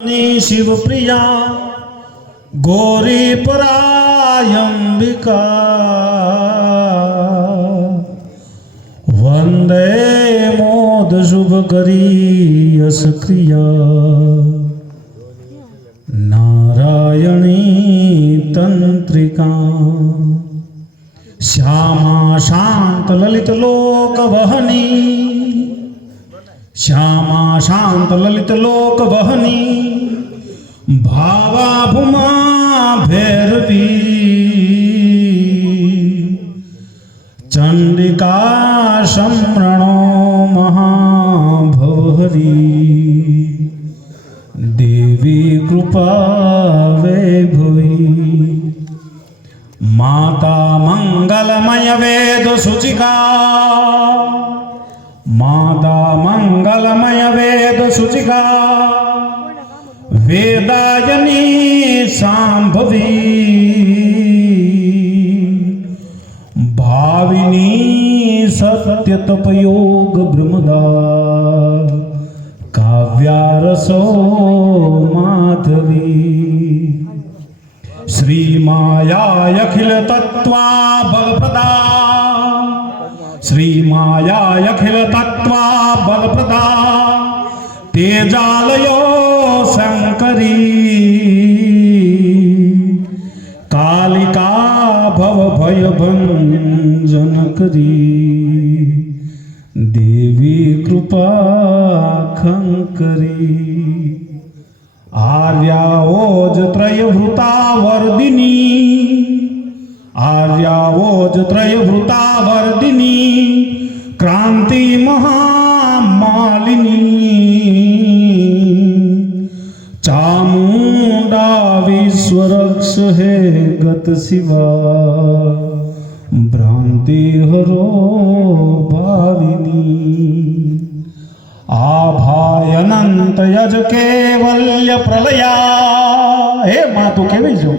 शिवप्रिया गौरी परायंबिका वंदे मोद शुभ करी यश क्रिया नारायणी तंत्रिका श्यामा शांत ललित लोक वहनी श्यामा शांत ललित लोक वहनी भावा भूमा भैरवी चंडिका सम्रणो महाभवहरी देवी कृपा वैभवी माता मंगलमय वेद सूचिका माता मंगलमय वेद सूचिका वेदायनी सांभवी भाविनी सत्य तपयोग ब्रह्मदा काव्यारसो माधवी श्री माया अखिल तत्वा बलप्रदा श्री माया अखिल तत्वा बलप्रदा तेजालयो शंकरी कालिका भव भय भंजन करी देवी कृपा खंकरी आर्यावोज त्रयभृता वर्दिनी आर्यावोज त्रयभृता वर्दिनी क्रांति महामालिनी चामुंडा विश्वरक्ष है गत शिवा भ्रांति हरो भाविनी आभायनंत यज केवल्य प्रलया हे मातु केवी जो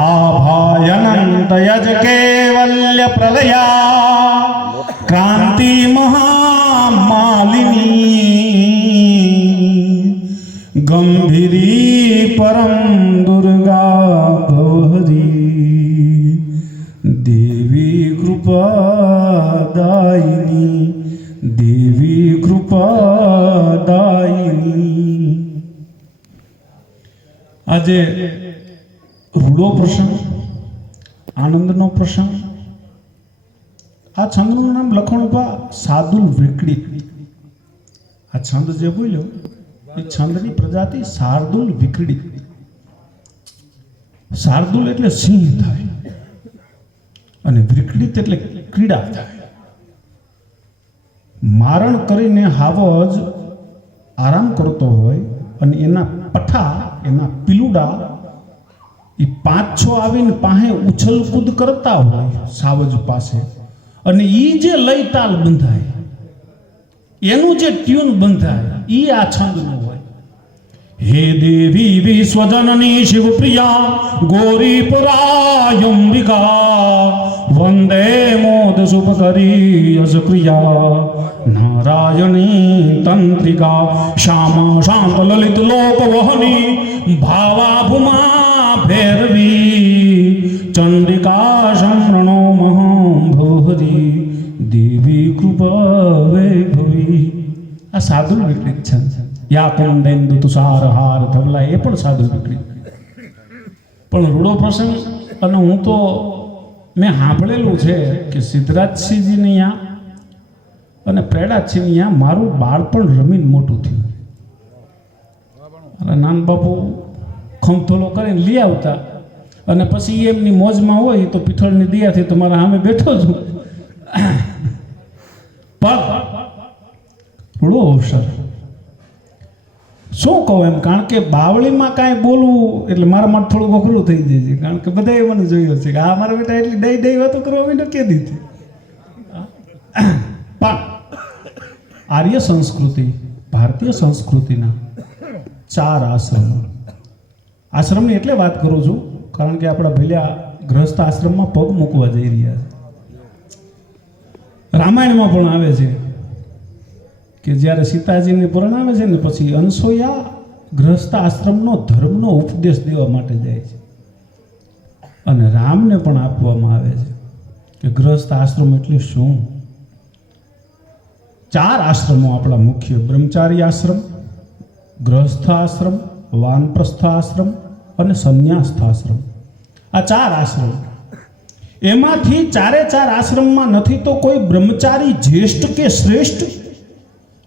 आभायनंत यज केवल्य प्रलया क्रांति महामालिनी गंभीरी परम दुर्गा भवहरी देवी कृपा दायिनी देवी कृपा दायिनी આજે રૂડો પ્રસંગ આનંદનો પ્રસંગ આ છંદનું નામ લખણુપા સાદુલ વિકડિત આ છંદ જે બોલ્યો એ છંદની પ્રજાતિ શાર્દુલ વિકડિત શાર્દુલ એટલે સિંહ થાય અને વિકડિત એટલે ક્રીડા થાય મારણ કરીને હાવજ આરામ કરતો હોય અને એના પઠા એના પીલુડા એ પાંચ છ આવીને પાસે ઉછલ કૂદ કરતા હોય સાવજ પાસે અને ઈ જે લય તાલ બંધાય એનું જે ટ્યુન બંધાય ઈ આ છંદનું હોય हे देवी विश्वजननी शिवप्रिया गौरी परायंबिका वंदे मोद शुभकरी यश क्रिया नारायणी तंत्रिका श्यामा शांत ललित लोक वहनी भावा भूमा भैरवी चंडिका सम्रणो महाभवहरी देवी कृपा वैभवी आ साधु विकलित छंद या कुंदेन्दु तुषार हार धवला ए पण साधु विकलित पण रूडो प्रसंग અને હું તો મેં સાંભળેલું છે કે સિદ્ધરાજસિંહજીની ત્યાં અને પ્રેડાસિંહની ત્યાં મારું બાળપણ રમીને મોટું થયું અને નાન બાપુ ખમથોલો કરીને લઈ આવતા અને પછી એમની મોજમાં હોય તો પિથળની દિયાથી તો મારા સામે બેઠો છું પણ રૂડો અવસર શું કહું એમ કારણ કે બાવળીમાં કાંઈ બોલવું એટલે મારા માટે થોડું અઘરું થઈ જાય છે કારણ કે બધાએ મને જોયું છે કે આ મારા બેટા એટલી દઈ દઈ વાતો કરવા માંડ્યો કે દીધી પણ આર્ય સંસ્કૃતિ ભારતીય સંસ્કૃતિના ચાર આશ્રમ આશ્રમની એટલે વાત કરું છું કારણ કે આપણા ભેલિયા ગ્રહસ્થ આશ્રમમાં પગ મૂકવા જઈ રહ્યા છે રામાયણમાં પણ આવે છે કે જ્યારે સીતાજીને પરણાવે છે ને પછી અનસૂયા ગૃહસ્થ આશ્રમનો ધર્મનો ઉપદેશ દેવા માટે જાય છે અને રામને પણ આપવામાં આવે છે કે ગૃહસ્થ આશ્રમ એટલે શું. 4 આશ્રમો આપણા મુખ્ય: બ્રહ્મચારી આશ્રમ, ગૃહસ્થ આશ્રમ, વાનપ્રસ્થ આશ્રમ અને સંન્યાસ્થ આશ્રમ. આ 4 આશ્રમ. એમાંથી 4 આશ્રમમાં નથી તો કોઈ બ્રહ્મચારી જ્યેષ્ઠ કે શ્રેષ્ઠ,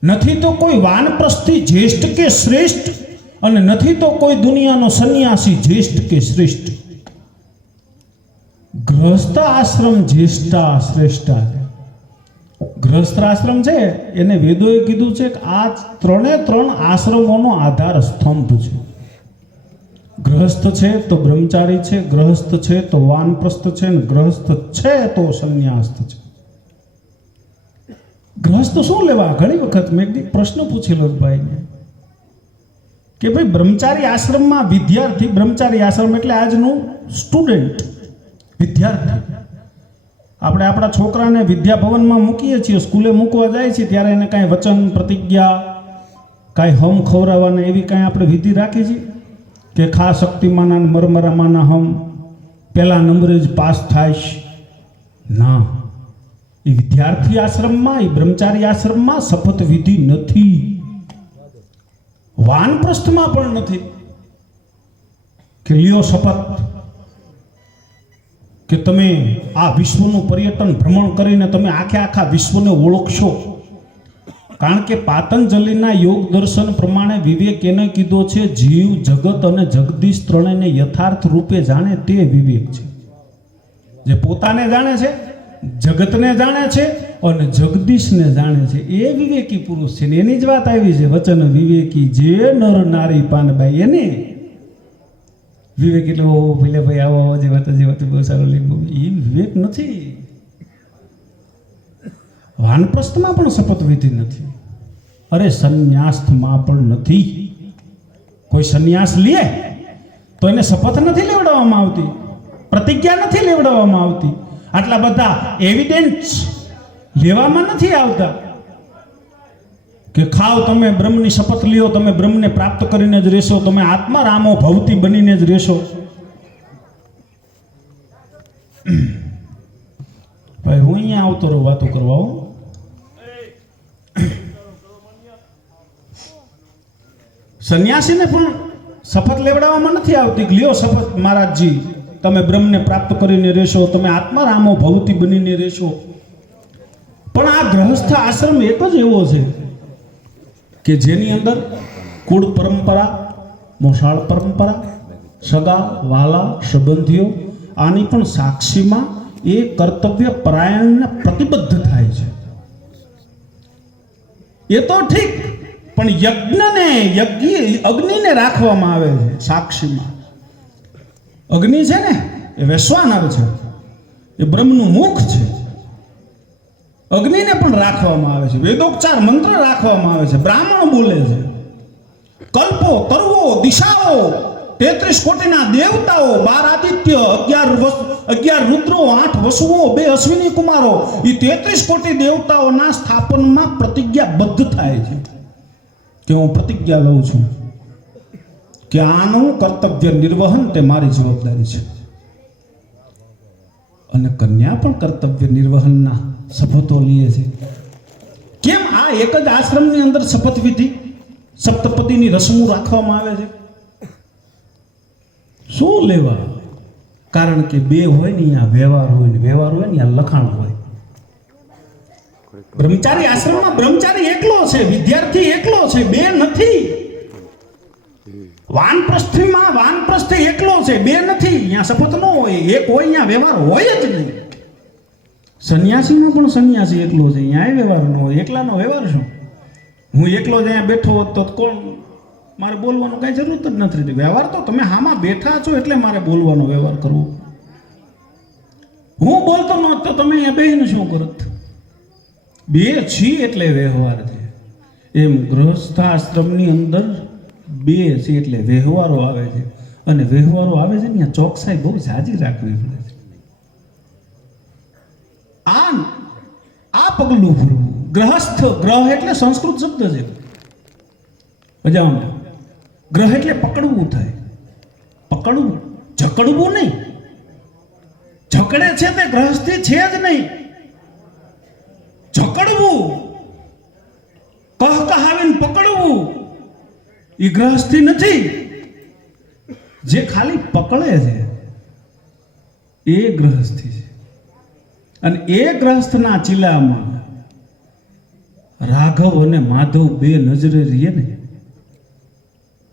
નથી તો કોઈ વાનપ્રસ્થી જ્યેષ્ઠ કે શ્રેષ્ઠ, અને નથી તો કોઈ દુનિયાનો સંન્યાસી જ્યેષ્ઠ કે શ્રેષ્ઠ. ગૃહસ્થ આશ્રમ જ્યેષ્ઠા શ્રેષ્ઠા. ગૃહસ્થ આશ્રમ છે એને વેદોએ કીધું છે કે આ 3 આશ્રમોનો આધાર સ્તંભ છે. ગૃહસ્થ છે તો બ્રહ્મચારી છે, ગૃહસ્થ છે તો વાનપ્રસ્થ છે, ને ગૃહસ્થ છે તો સંન્યાસ્થ છે. ગૃહસ્થ શું લેવા? ઘણી વખત મેં એક પ્રશ્ન પૂછેલો ભાઈને કે ભાઈ બ્રહ્મચારી આશ્રમમાં વિદ્યાર્થી, બ્રહ્મચારી આશ્રમ એટલે આજનું સ્ટુડન્ટ, વિદ્યાર્થી. આપણે આપણા છોકરાને વિદ્યાભવનમાં મૂકીએ છીએ, સ્કૂલે મૂકવા જાય છે ત્યારે એને કાંઈ વચન, પ્રતિજ્ઞા, કાંઈ હમ ખવડાવવાના એવી કાંઈ આપણે વિધિ રાખી છીએ કે ખા શક્તિમાના મરમરામાના હમ પહેલા નંબરે જ પાસ થાય? ના. એ વિદ્યાર્થી આશ્રમમાં, એ બ્રહ્મચારી આશ્રમમાં શપથ વિધિ નથી. વાનપ્રસ્થમાં પણ નથી કે લ્યો શપથ કે તમે આ વિશ્વનું પર્યટન ભ્રમણ કરીને તમે આખા વિશ્વને ઓળખશો. કારણ કે પાતંજલિના યોગ દર્શન પ્રમાણે વિવેક એને કીધો છે, જીવ, જગત અને જગદીશ ત્રણેયને યથાર્થ રૂપે જાણે તે વિવેક છે. જે પોતાને જાણે છે, જગતને જાણે છે અને જગદીશને જાણે છે, એ વિવેકી પુરુષ છે. એની જ વાત આવી છે, વચન વિવેકી જે નર નારી પાનબાઈ. એને વિવેક એટલે પેલે ભાઈ આવો જે વાત બહુ સારું લીધું, એ વિવેક નથી. વાનપ્રસ્થમાં પણ શપથ વિધિ નથી. અરે સંન્યાસમાં પણ નથી. કોઈ સંન્યાસ લે તો એને શપથ નથી લેવડાવવામાં આવતી, પ્રતિજ્ઞા નથી લેવડાવવામાં આવતી, આટલા બધા એવિડન્સ લેવામાં નથી આવતા કે ખાવ તમે બ્રહ્મની શપથ લ્યો, તમે બ્રહ્મને પ્રાપ્ત કરીને જ રહેશો, તમે આત્મા રામો ભવતી બનીને જ રહેશો. ભાઈ હું અહીંયા આવતો રહું વાતો કરવા. સંન્યાસીને પણ શપથ લેવડાવવામાં નથી આવતી કે લ્યો શપથ મહારાજજી, તમે બ્રહ્મને પ્રાપ્ત કરીને રહેશો, તમે આત્મા રામો ભવતી બનીને રહેશો. પણ આ ગૃહસ્થ આશ્રમ એક જ એવો છે કે જેની અંદર કુળ પરંપરા, મોસાળ પરંપરા, સગા વાલા સંબંધીઓ આની પણ સાક્ષીમાં એ કર્તવ્ય પરાયણને પ્રતિબદ્ધ થાય છે. એ તો ઠીક, પણ અગ્નિને રાખવામાં આવે છે સાક્ષીમાં. અગ્નિ છે ને એ વૈશ્વાનર છે, એ બ્રહ્મનું મુખ છે. અગ્નિને પણ રાખવામાં આવે છે, વેદોપચાર મંત્ર રાખવામાં આવે છે, બ્રાહ્મણ બોલે છે. કલ્પો, તરવો, દિશાઓ, 33 કોટીના દેવતાઓ, 12 આદિત્ય, 11 રુદ્રો, 8 વસુઓ, 2 અશ્વિની કુમારો, એ 33 કોટી દેવતાઓના સ્થાપનમાં પ્રતિજ્ઞાબદ્ધ થાય છે કે હું પ્રતિજ્ઞા લઉં છું કે આનું કર્તવ્ય નિર્વહન તે મારી જવાબદારી છે. અને કન્યા પણ કર્તવ્ય નિર્વહનના શપથો લે છે. કેમ? આ એક જ આશ્રમની અંદર શપથ વિધિ, સપ્તપદીની રસમો રાખવામાં આવે છે. શું લેવા? કારણ કે 2 હોય ને અહીંયા વ્યવહાર હોય, ને વ્યવહાર હોય ને અહીંયા લખાણ હોય. બ્રહ્મચારી આશ્રમમાં બ્રહ્મચારી એકલો છે, વિદ્યાર્થી એકલો છે, 2 નથી. વાનપ્રસ્થમાં વાનપ્રસ્થ એકલો છે, 2 નથી. અહીંયા શપથ ન હોય, એક હોય, અહીંયા વ્યવહાર હોય જ નહીં. સંન્યાસીમાં પણ સંન્યાસી એકલો છે, અહીંયા વ્યવહાર ન હોય. એકલાનો વ્યવહાર શું? હું એકલો જ અહીંયા બેઠો હોત તો કોણ મારે બોલવાનું કાંઈ જરૂર જ નથી. વ્યવહાર તો તમે હામાં બેઠા છો એટલે મારે બોલવાનો વ્યવહાર કરવો. હું બોલતો ન તો તમે અહીંયા બેહીને શું કરત? 2 છીએ એટલે વ્યવહાર છે. એમ ગૃહસ્થાશ્રમની અંદર 2 છે એટલે વ્યવહારો આવે છે. અને વ્યવહારો આવે છે ને ત્યાં ચોકસાઈ બહુ ઝાઝી રાખવી પડે છે. આ પગલું ભરવું. ગ્રહસ્થ, ગ્રહ એટલે સંસ્કૃત શબ્દ છે. અજામ ગ્રહ એટલે પકડવું થાય, પકડવું, જકડવું નહીં. જકડે છે તે ગ્રહસ્થી છે જ નહીં. જકડવું, કહાવીને પકડવું એ ગ્રહસ્થી નથી. જે ખાલી પકડે છે એ ગ્રહસ્થી છે. અને એ ગ્રહસ્થના ચીલામાં રાઘવ અને માધવ બે નજરે રહીએ ને,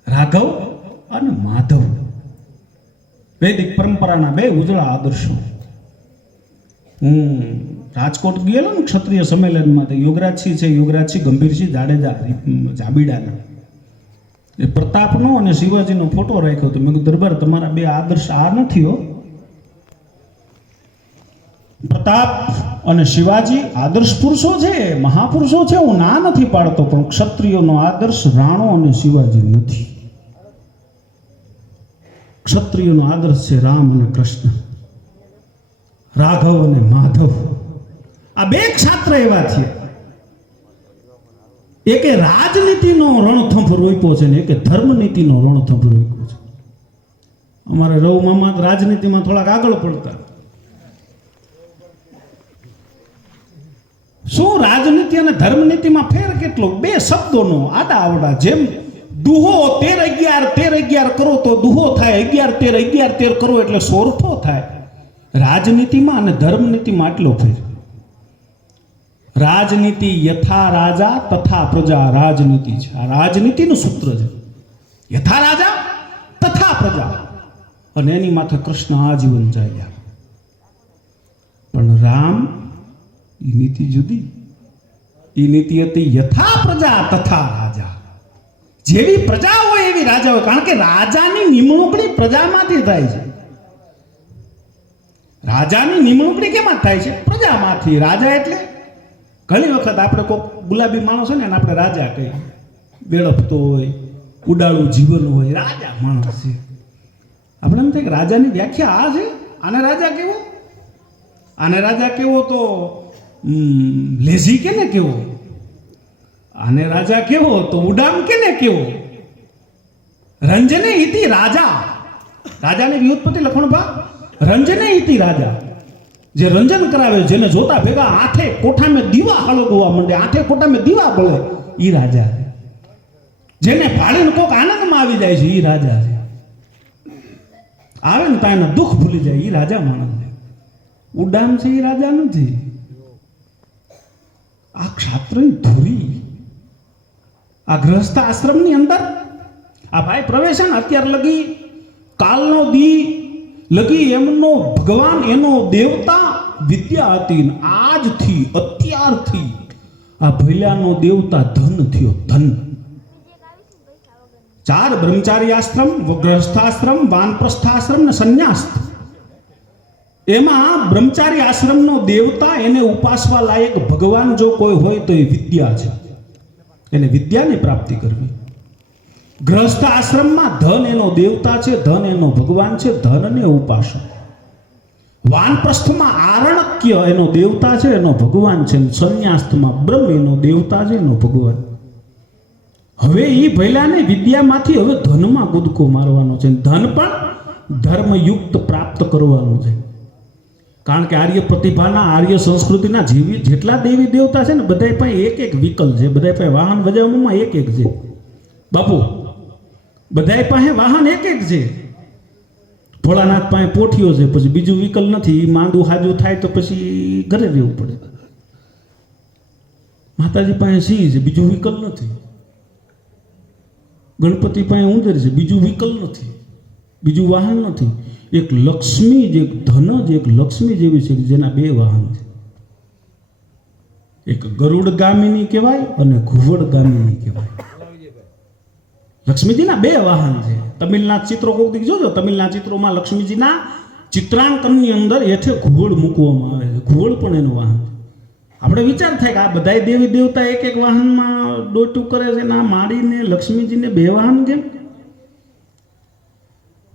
રાઘવ અને માધવ વૈદિક પરંપરાના બે ઉજળા આદર્શો. હું રાજકોટ ગયેલો ને ક્ષત્રિય સંમેલનમાં, તો યોગરાજસિંહ છે, યોગરાજસિંહ ગંભીરસિંહ જાડેજા જાબીડાના, એ પ્રતાપનો અને શિવાજીનો ફોટો રાખ્યો હતો. મેં કીધું દરબાર તમારા બે આદર્શ આ નથી હો. પ્રતાપ અને શિવાજી આદર્શ પુરુષો છે, મહાપુરુષો છે, હું ના નથી પાડતો, પણ ક્ષત્રિયોનો આદર્શ રાણો અને શિવાજી નથી. ક્ષત્રિયોનો આદર્શ છે રામ અને કૃષ્ણ, રાઘવ અને માધવ. આ બે ક્ષાત્ર એવા છે, એકે રાજનીતિનો રણથંભ રોપ્યો છે ને એકે ધર્મનીતિનો રણથંભ રોપ્યો છે. અમારે રવ મામા રાજનીતિમાં થોડાક આગળ પડતા. શું રાજનીતિ અને ધર્મનીતિમાં ફેર કેટલો? બે શબ્દોનો આડા આવડા. જેમ દુહો 13-11 કરો તો દુહો થાય, 11-13 કરો એટલે સોરઠો થાય. રાજનીતિમાં અને ધર્મનીતિમાં આટલો ફેર. રાજનીતિ યથા રાજા તથા પ્રજા રાજનીતિ છે. આ રાજનીતિનું સૂત્ર છે, યથા રાજા તથા પ્રજા. અને એની માથે કૃષ્ણ આજીવન ચાલ્યા. પણ રામ એ નીતિ જુદી. એ નીતિ હતી યથા પ્રજા તથા રાજા. જેવી પ્રજા હોય એવી રાજા હોય. કારણ કે રાજાની નિમણૂકણી પ્રજામાંથી થાય છે. રાજાની નિમણૂકણી કેમાં થાય છે? પ્રજામાંથી. રાજા એટલે ઘણી વખત આપણે કોઈ ગુલાબી માણસ હોય ને આપણે રાજા કહીએ. વેડપતો હોય, ઉડાડું જીવન હોય, રાજા માણસ છે. આપણે એમ થાય કે રાજાની વ્યાખ્યા આ છે. આને રાજા કેવો? આને રાજા કેવો તો લેઝી કેને કેવો? આને રાજા કેવો તો ઉડામ કેને કેવો? રંજને ઇતિ રાજા. રાજાની વ્યુત્પત્તિ લખણ ભાગ રંજને ઇતિ રાજા. જે રંજન કરાવે, જેને જોતા ભેગા આઠે કોઠા મેં દીવા હળગવા માંડે, આઠે કોઠા મેં દીવા બળે, ઈ રાજા છે. જેને ભાળીને કોક આનંદમાં આવી જાય છે ઈ રાજા છે. આવે ને તાના દુઃખ ભૂલી જાય ઈ રાજા માણસ છે. ઉડામ છે ઈ રાજા નથી. આ ક્ષાત્રની ધુરી, આ ગ્રહસ્થ આશ્રમની અંદર આ ભાઈ પ્રવેશ ને અત્યાર લગી કાલનો દી લગી એમનો ભગવાન, એનો દેવતા વિદ્યા હતી. આજથી અત્યારથી આ ભૈલાનો દેવતા ધન થયો. ધન. 4 બ્રહ્મચારી આશ્રમ, ગ્રહસ્થાશ્રમ, વાનપ્રસ્થાશ્રમ ને સંન્યાસ. એમાં બ્રહ્મચારી આશ્રમનો દેવતા, એને ઉપાસવા લાયક ભગવાન જો કોઈ હોય તો એ વિદ્યા છે. એને વિદ્યાની પ્રાપ્તિ કરવી. ગ્રહસ્થ આશ્રમમાં ધન એનો દેવતા છે, ધન એનો ભગવાન છે, ધનને ઉપાસક. વાનપ્રસ્થમાં આરણક્ય એનો દેવતા છે, એનો ભગવાન છે. સંન્યાસમાં બ્રહ્મ એનો દેવતા છે, એનો ભગવાન. હવે એ ભૈલાને વિદ્યામાંથી હવે ધનમાં કૂદકો મારવાનો છે. ધન પણ ધર્મયુક્ત પ્રાપ્ત કરવાનું છે. કારણ કે આર્ય પ્રતિભાના, આર્ય સંસ્કૃતિના જેટલા દેવી દેવતા છે ને, બધા પાસે એક વિકલ છે. બધા પાસે વાહન વજાવવામાં એક છે બાપુ. બધા પાસે વાહન એક છે. ભોળાનાથ પાસે પોઠિયો છે, પછી બીજું વિકલ નથી. માંદું હાજુ થાય તો પછી ઘરે રહેવું પડે. માતાજી પાસે સિંહ છે, બીજું વિકલ નથી. ગણપતિ પાસે ઉંદર છે, બીજું વિકલ નથી, બીજું વાહન નથી. એક લક્ષ્મી, જે ધન જ એક લક્ષ્મી જેવી છે જેના બે વાહન છે. એક ગરુડ ગામિની કહેવાય અને ઘુવડ ગામિની કહેવાય. લક્ષ્મીજીના બે વાહન છે. તમિલના ચિત્રો કોક દી જોજો. તમિલના ચિત્રોમાં લક્ષ્મીજીના ચિત્રાંકનની અંદર હેઠે ઘુવડ મૂકવામાં આવે છે. ઘુવડ પણ એનું વાહન છે. આપણે વિચાર થાય કે આ બધા દેવી દેવતા એક વાહનમાં ડોટું કરે છે, ના માડીને લક્ષ્મીજીને બે વાહન કેમ?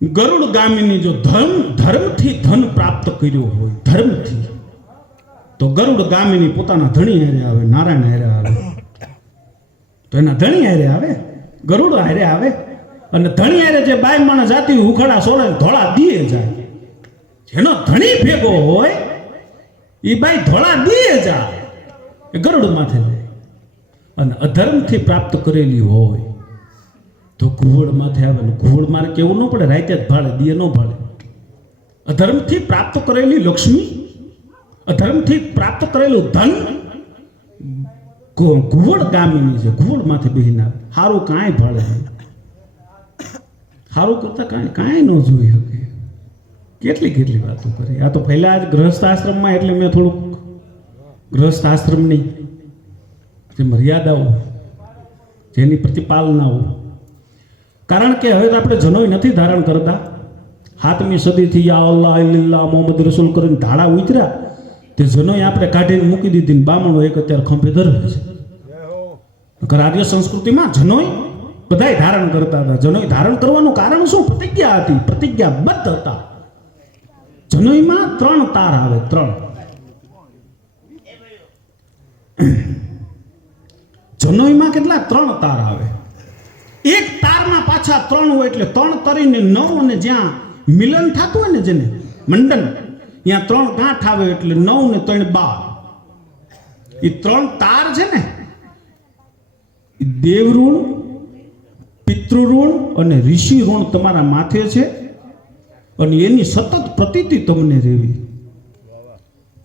ગરુડ ગામિની જો ધર્મથી ધન પ્રાપ્ત કર્યો હોય, ધર્મથી, તો ગરુડ ગામિની પોતાના ધણી હારે આવે, નારાયણ હારે આવે. તો એના ધણી હારે આવે, ગરુડ હારે આવે. અને ધણી હારે જે બાઈ માણસ જાતી ઉખડા સોળે ધોળા દીએ જાય, જેનો ધણી ભેગો હોય એ બાઈ ધોળા દીએ જાય, એ ગરુડ માથે જાય. અને અધર્મથી પ્રાપ્ત કરેલી હોય તો ઘુવડ માથે આવે. ને ઘુવડ મારે કેવું ન પડે, રાતે જ ભાળે, દીએ ન ભાળે. અધર્મથી પ્રાપ્ત કરેલી લક્ષ્મી, અધર્મથી પ્રાપ્ત કરેલું ધન ઘુવડ ગામીની છે, ઘુવડ માથે બેહીને આવે. સારું કાંઈ ભાળે નહીં, સારું કરતા કાંઈ ન જોઈ શકે. કેટલી કેટલી વાતો કરી. આ તો પહેલા જ ગૃહસ્થ આશ્રમમાં, એટલે મેં થોડુંક ગૃહસ્થ આશ્રમની જે મર્યાદાઓ, જેની પ્રતિપાલનાઓ, કારણ કે હવે આપણે જનોય નથી ધારણ કરતા. 7મી સદીથી યા અલ્લાહ ઇલ્લાહ મોહમ્મદ રસૂલ કરીને ધાડા ઉતર્યા, તે જનોય આપણે કાઢીને મૂકી દીધી. ને બામણો એક અત્યારે ખંભે ધરવે છે. આર્ય સંસ્કૃતિમાં જનોય બધાય ધારણ કરતા હતા. જનોય ધારણ કરવાનું કારણ શું? પ્રતિજ્ઞા હતી, પ્રતિજ્ઞાબદ્ધ હતા. જનોયમાં 3 તાર આવે, 3 જનોયમાં કેટલા? 3 તાર આવે. એક તારમાં પાછા 3 હોય, એટલે 3 તરીને 9, અને જ્યાં મિલન થતું હોય ને, જેને મંડન, ત્યાં 3 ગાંઠ આવે, એટલે 9 ને 3 12. એ 3 તાર છે ને, દેવ ઋણ, પિતૃ ઋણ અને ઋષિ ઋણ તમારા માથે છે. અને એની સતત પ્રતીતિ તમને રહેવી.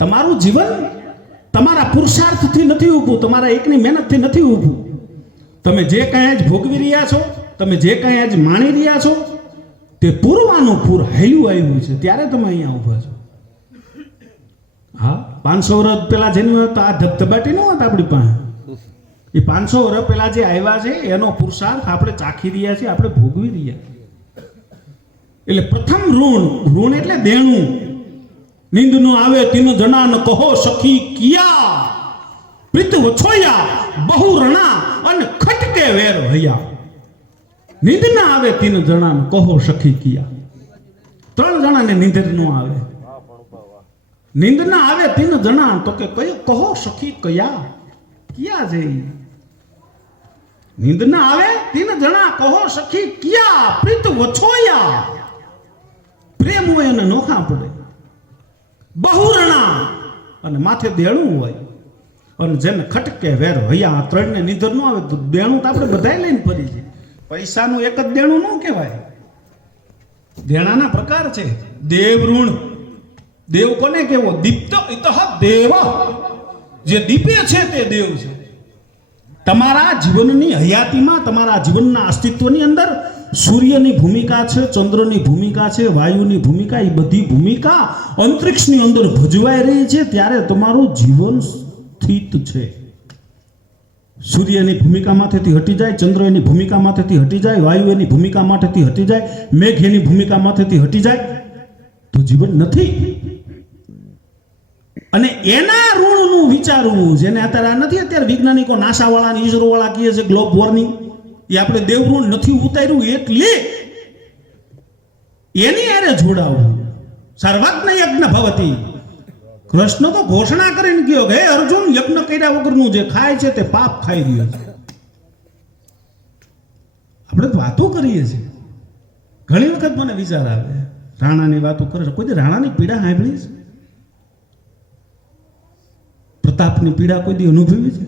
તમારું જીવન તમારા પુરુષાર્થથી નથી ઊભું, તમારા એકની મહેનતથી નથી ઊભું. તમે જે કાંઈ આજ ભોગવી રહ્યા છો, તમે જે કાંઈ આજ માણી રહ્યા છો, તે પૂરવાનું પૂર હાલ્યું આવ્યું છે, ત્યારે તમે અહીંયા ઊભા છો. હા, 500 વર્ષ પહેલા જેની વાત, આ ધબધબાટી ન હોત આપણી પાસે. એ 500 વર્ષ પહેલા જે આવ્યા છે એનો પુરુષાર્થ આપણે ચાખી રહ્યા છીએ, આપણે ભોગવી રહ્યા છીએ. એટલે પ્રથમ ઋણ એટલે દેણું. નિંદ નો આવે તીન જણા ન કહો સખી કિયા, પ્રીત વછોયા બહુ રણા અને ખટકે વેર હૈયા. નિંદ ના આવે તીન જણા ન કહો સખી કિયા. 3 જણાને નિંદ ન આવે. નિંદ ના આવે તીન જણા તો કે કયો કહો સખી કયા કિયા છે. નિંદ ના આવે તીન જણા કહો સખી કિયા, પ્રીત વછોયા. પ્રેમ હોય અને નોખા પડે. બહુરણા અને માથે દેણું હોય. અને જેને ખટકે વેર હૈયા. 3 ને નિંદર ન આવે તો દેણું તો આપણે બધાય લઈને ફરી છે. પૈસાનું એક જ દેણું ન કહેવાય. દેણાના પ્રકાર છે. દેવ ઋણ. દેવ કોને કેવો? દીપ્ત ઇતઃ દેવ. જે દીપે છે તે દેવ છે. તમારા જીવનની હયાતીમાં, તમારા જીવનના અસ્તિત્વની અંદર સૂર્યની ભૂમિકા છે, ચંદ્રની ભૂમિકા છે, વાયુની ભૂમિકા, એ બધી ભૂમિકા અંતરિક્ષની અંદર ભજવાઈ રહી છે. ત્યારે તમારું જીવન સ્થિત છે. સૂર્યની ભૂમિકામાંથી હટી જાય, ચંદ્ર એની ભૂમિકામાંથી હટી જાય, વાયુ એની ભૂમિકામાંથી હટી જાય, મેઘ એની ભૂમિકામાંથી હટી જાય, તો જીવન નથી. અને એના ઋણનું વિચારવું, જેને અત્યારે વૈજ્ઞાનિકો નાસા વાળા ને ઈસરો વાળા કહે છે ગ્લોબ વોર્મિંગ, એ આપણે દેવ ઋણ નથી ઉતાર્યું, એટલે એની હારે જોડાવું. સર્વજ્ઞ યજ્ઞ ભવતી. કૃષ્ણ તો ઘોષણા કરીને ગયો કે હે અર્જુન, યજ્ઞ કર્યા વગરનું જે ખાય છે તે પાપ ખાઈ રહ્યો છે. આપણે તો વાતો કરીએ છીએ. ઘણી વખત મને વિચાર આવે, રાણાની વાતો કરે છે. કોઈ રાણાની પીડા સાંભળી છે? પ્રતાપની પીડા કોઈ દી અનુભવી છે?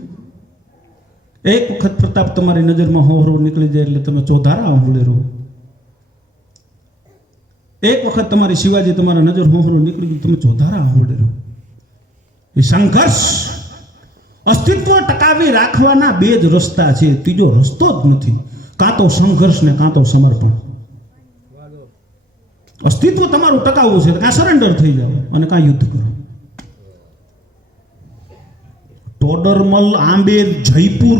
એક વખત પ્રતાપ તમારી નજરમાં હોહરો નીકળી જાય એટલે તમે ચોધારા આંબળે રહો. એક વખત તમારી શિવાજી તમારા નજર હોહરો નીકળી ગયું, તમે ચોધારા આંબળે રહો. એ સંઘર્ષ, અસ્તિત્વ ટકાવી રાખવાના 2 જ રસ્તા છે. ત્રીજો રસ્તો જ નથી. કાં તો સંઘર્ષ ને કાં તો સમર્પણ. અસ્તિત્વ તમારું ટકાવવું છે, કાં સરેન્ડર થઈ જાવ અને કાં યુદ્ધ કરો. ટોડરમલ, આંબેર, જયપુર,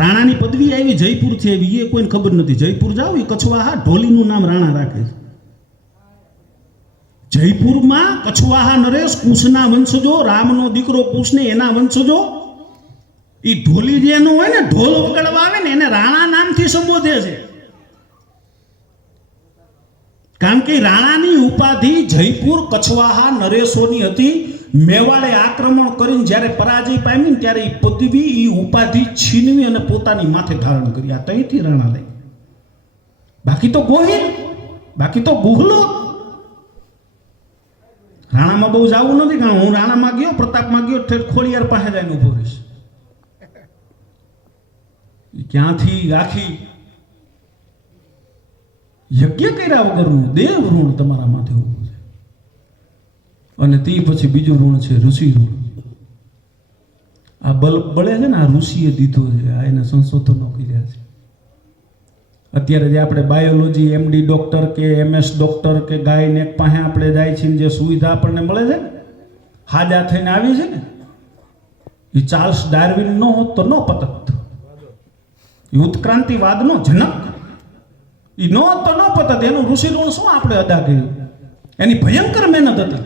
રાણાની પદવી આવી જયપુર થી આવી, એ કોઈને ખબર નથી. જયપુર જાવ, એ કછવાહા ઢોલીનું નામ રાણા રાખે છે. જયપુરમાં કછવાહા નરેશ, કુશના વંશજો, રામનો દીકરો કુશને એના વંશજો, એ ઢોલી જેનો હોય ને, ઢોલ વગાડવા આવે ને, એને રાણા નામથી સંબોધે છે. કારણ કે રાણાની ઉપાધિ જયપુર કછવાહા નરેશોની હતી. મેવાડે આક્રમણ કરીને જ્યારે પરાજય પામી ત્યારે એ પદવી, એ ઉપાધિ છીનવી અને પોતાની માથે ધારણ કરી. આ ત્યાંથી રાણા લઈ. બાકી તો ગોહિલ, બાકી તો ગુહલો. રાણામાં બહુ જવું નથી, કારણ હું રાણામાં ગયો, પ્રતાપમાં ગયો, ઠેઠ ખોડિયાર પાસે જઈને ઉભો રહીશ. ક્યાંથી આખી યજ્ઞ કર્યા વગરનું દેવ ઋણ તમારા માથે ઉભું છે. અને તે પછી બીજું ઋણ છે ઋષિ ઋણ. આ બલ્બ બળે છે ને, આ ઋષિએ દીધો છે, આ એને સંશોધનો કર્યા છે. અત્યારે જે આપણે બાયોલોજી એમડી ડોક્ટર કે MS ડોક્ટર કે ગાયનેક પાસે આપણે જાય છે, જે સુવિધા આપણને મળે છે ને, હાજા થઈને આવી છે ને, એ ચાર્લ્સ ડાર્વિન નો હોત તો ન પતત. એ ઉત્ક્રાંતિવાદનો જનક, એ નો હોત તો ન પતત. એનું ઋષિ ઋણ શું આપણે અદા કર્યું? એની ભયંકર મહેનત હતી.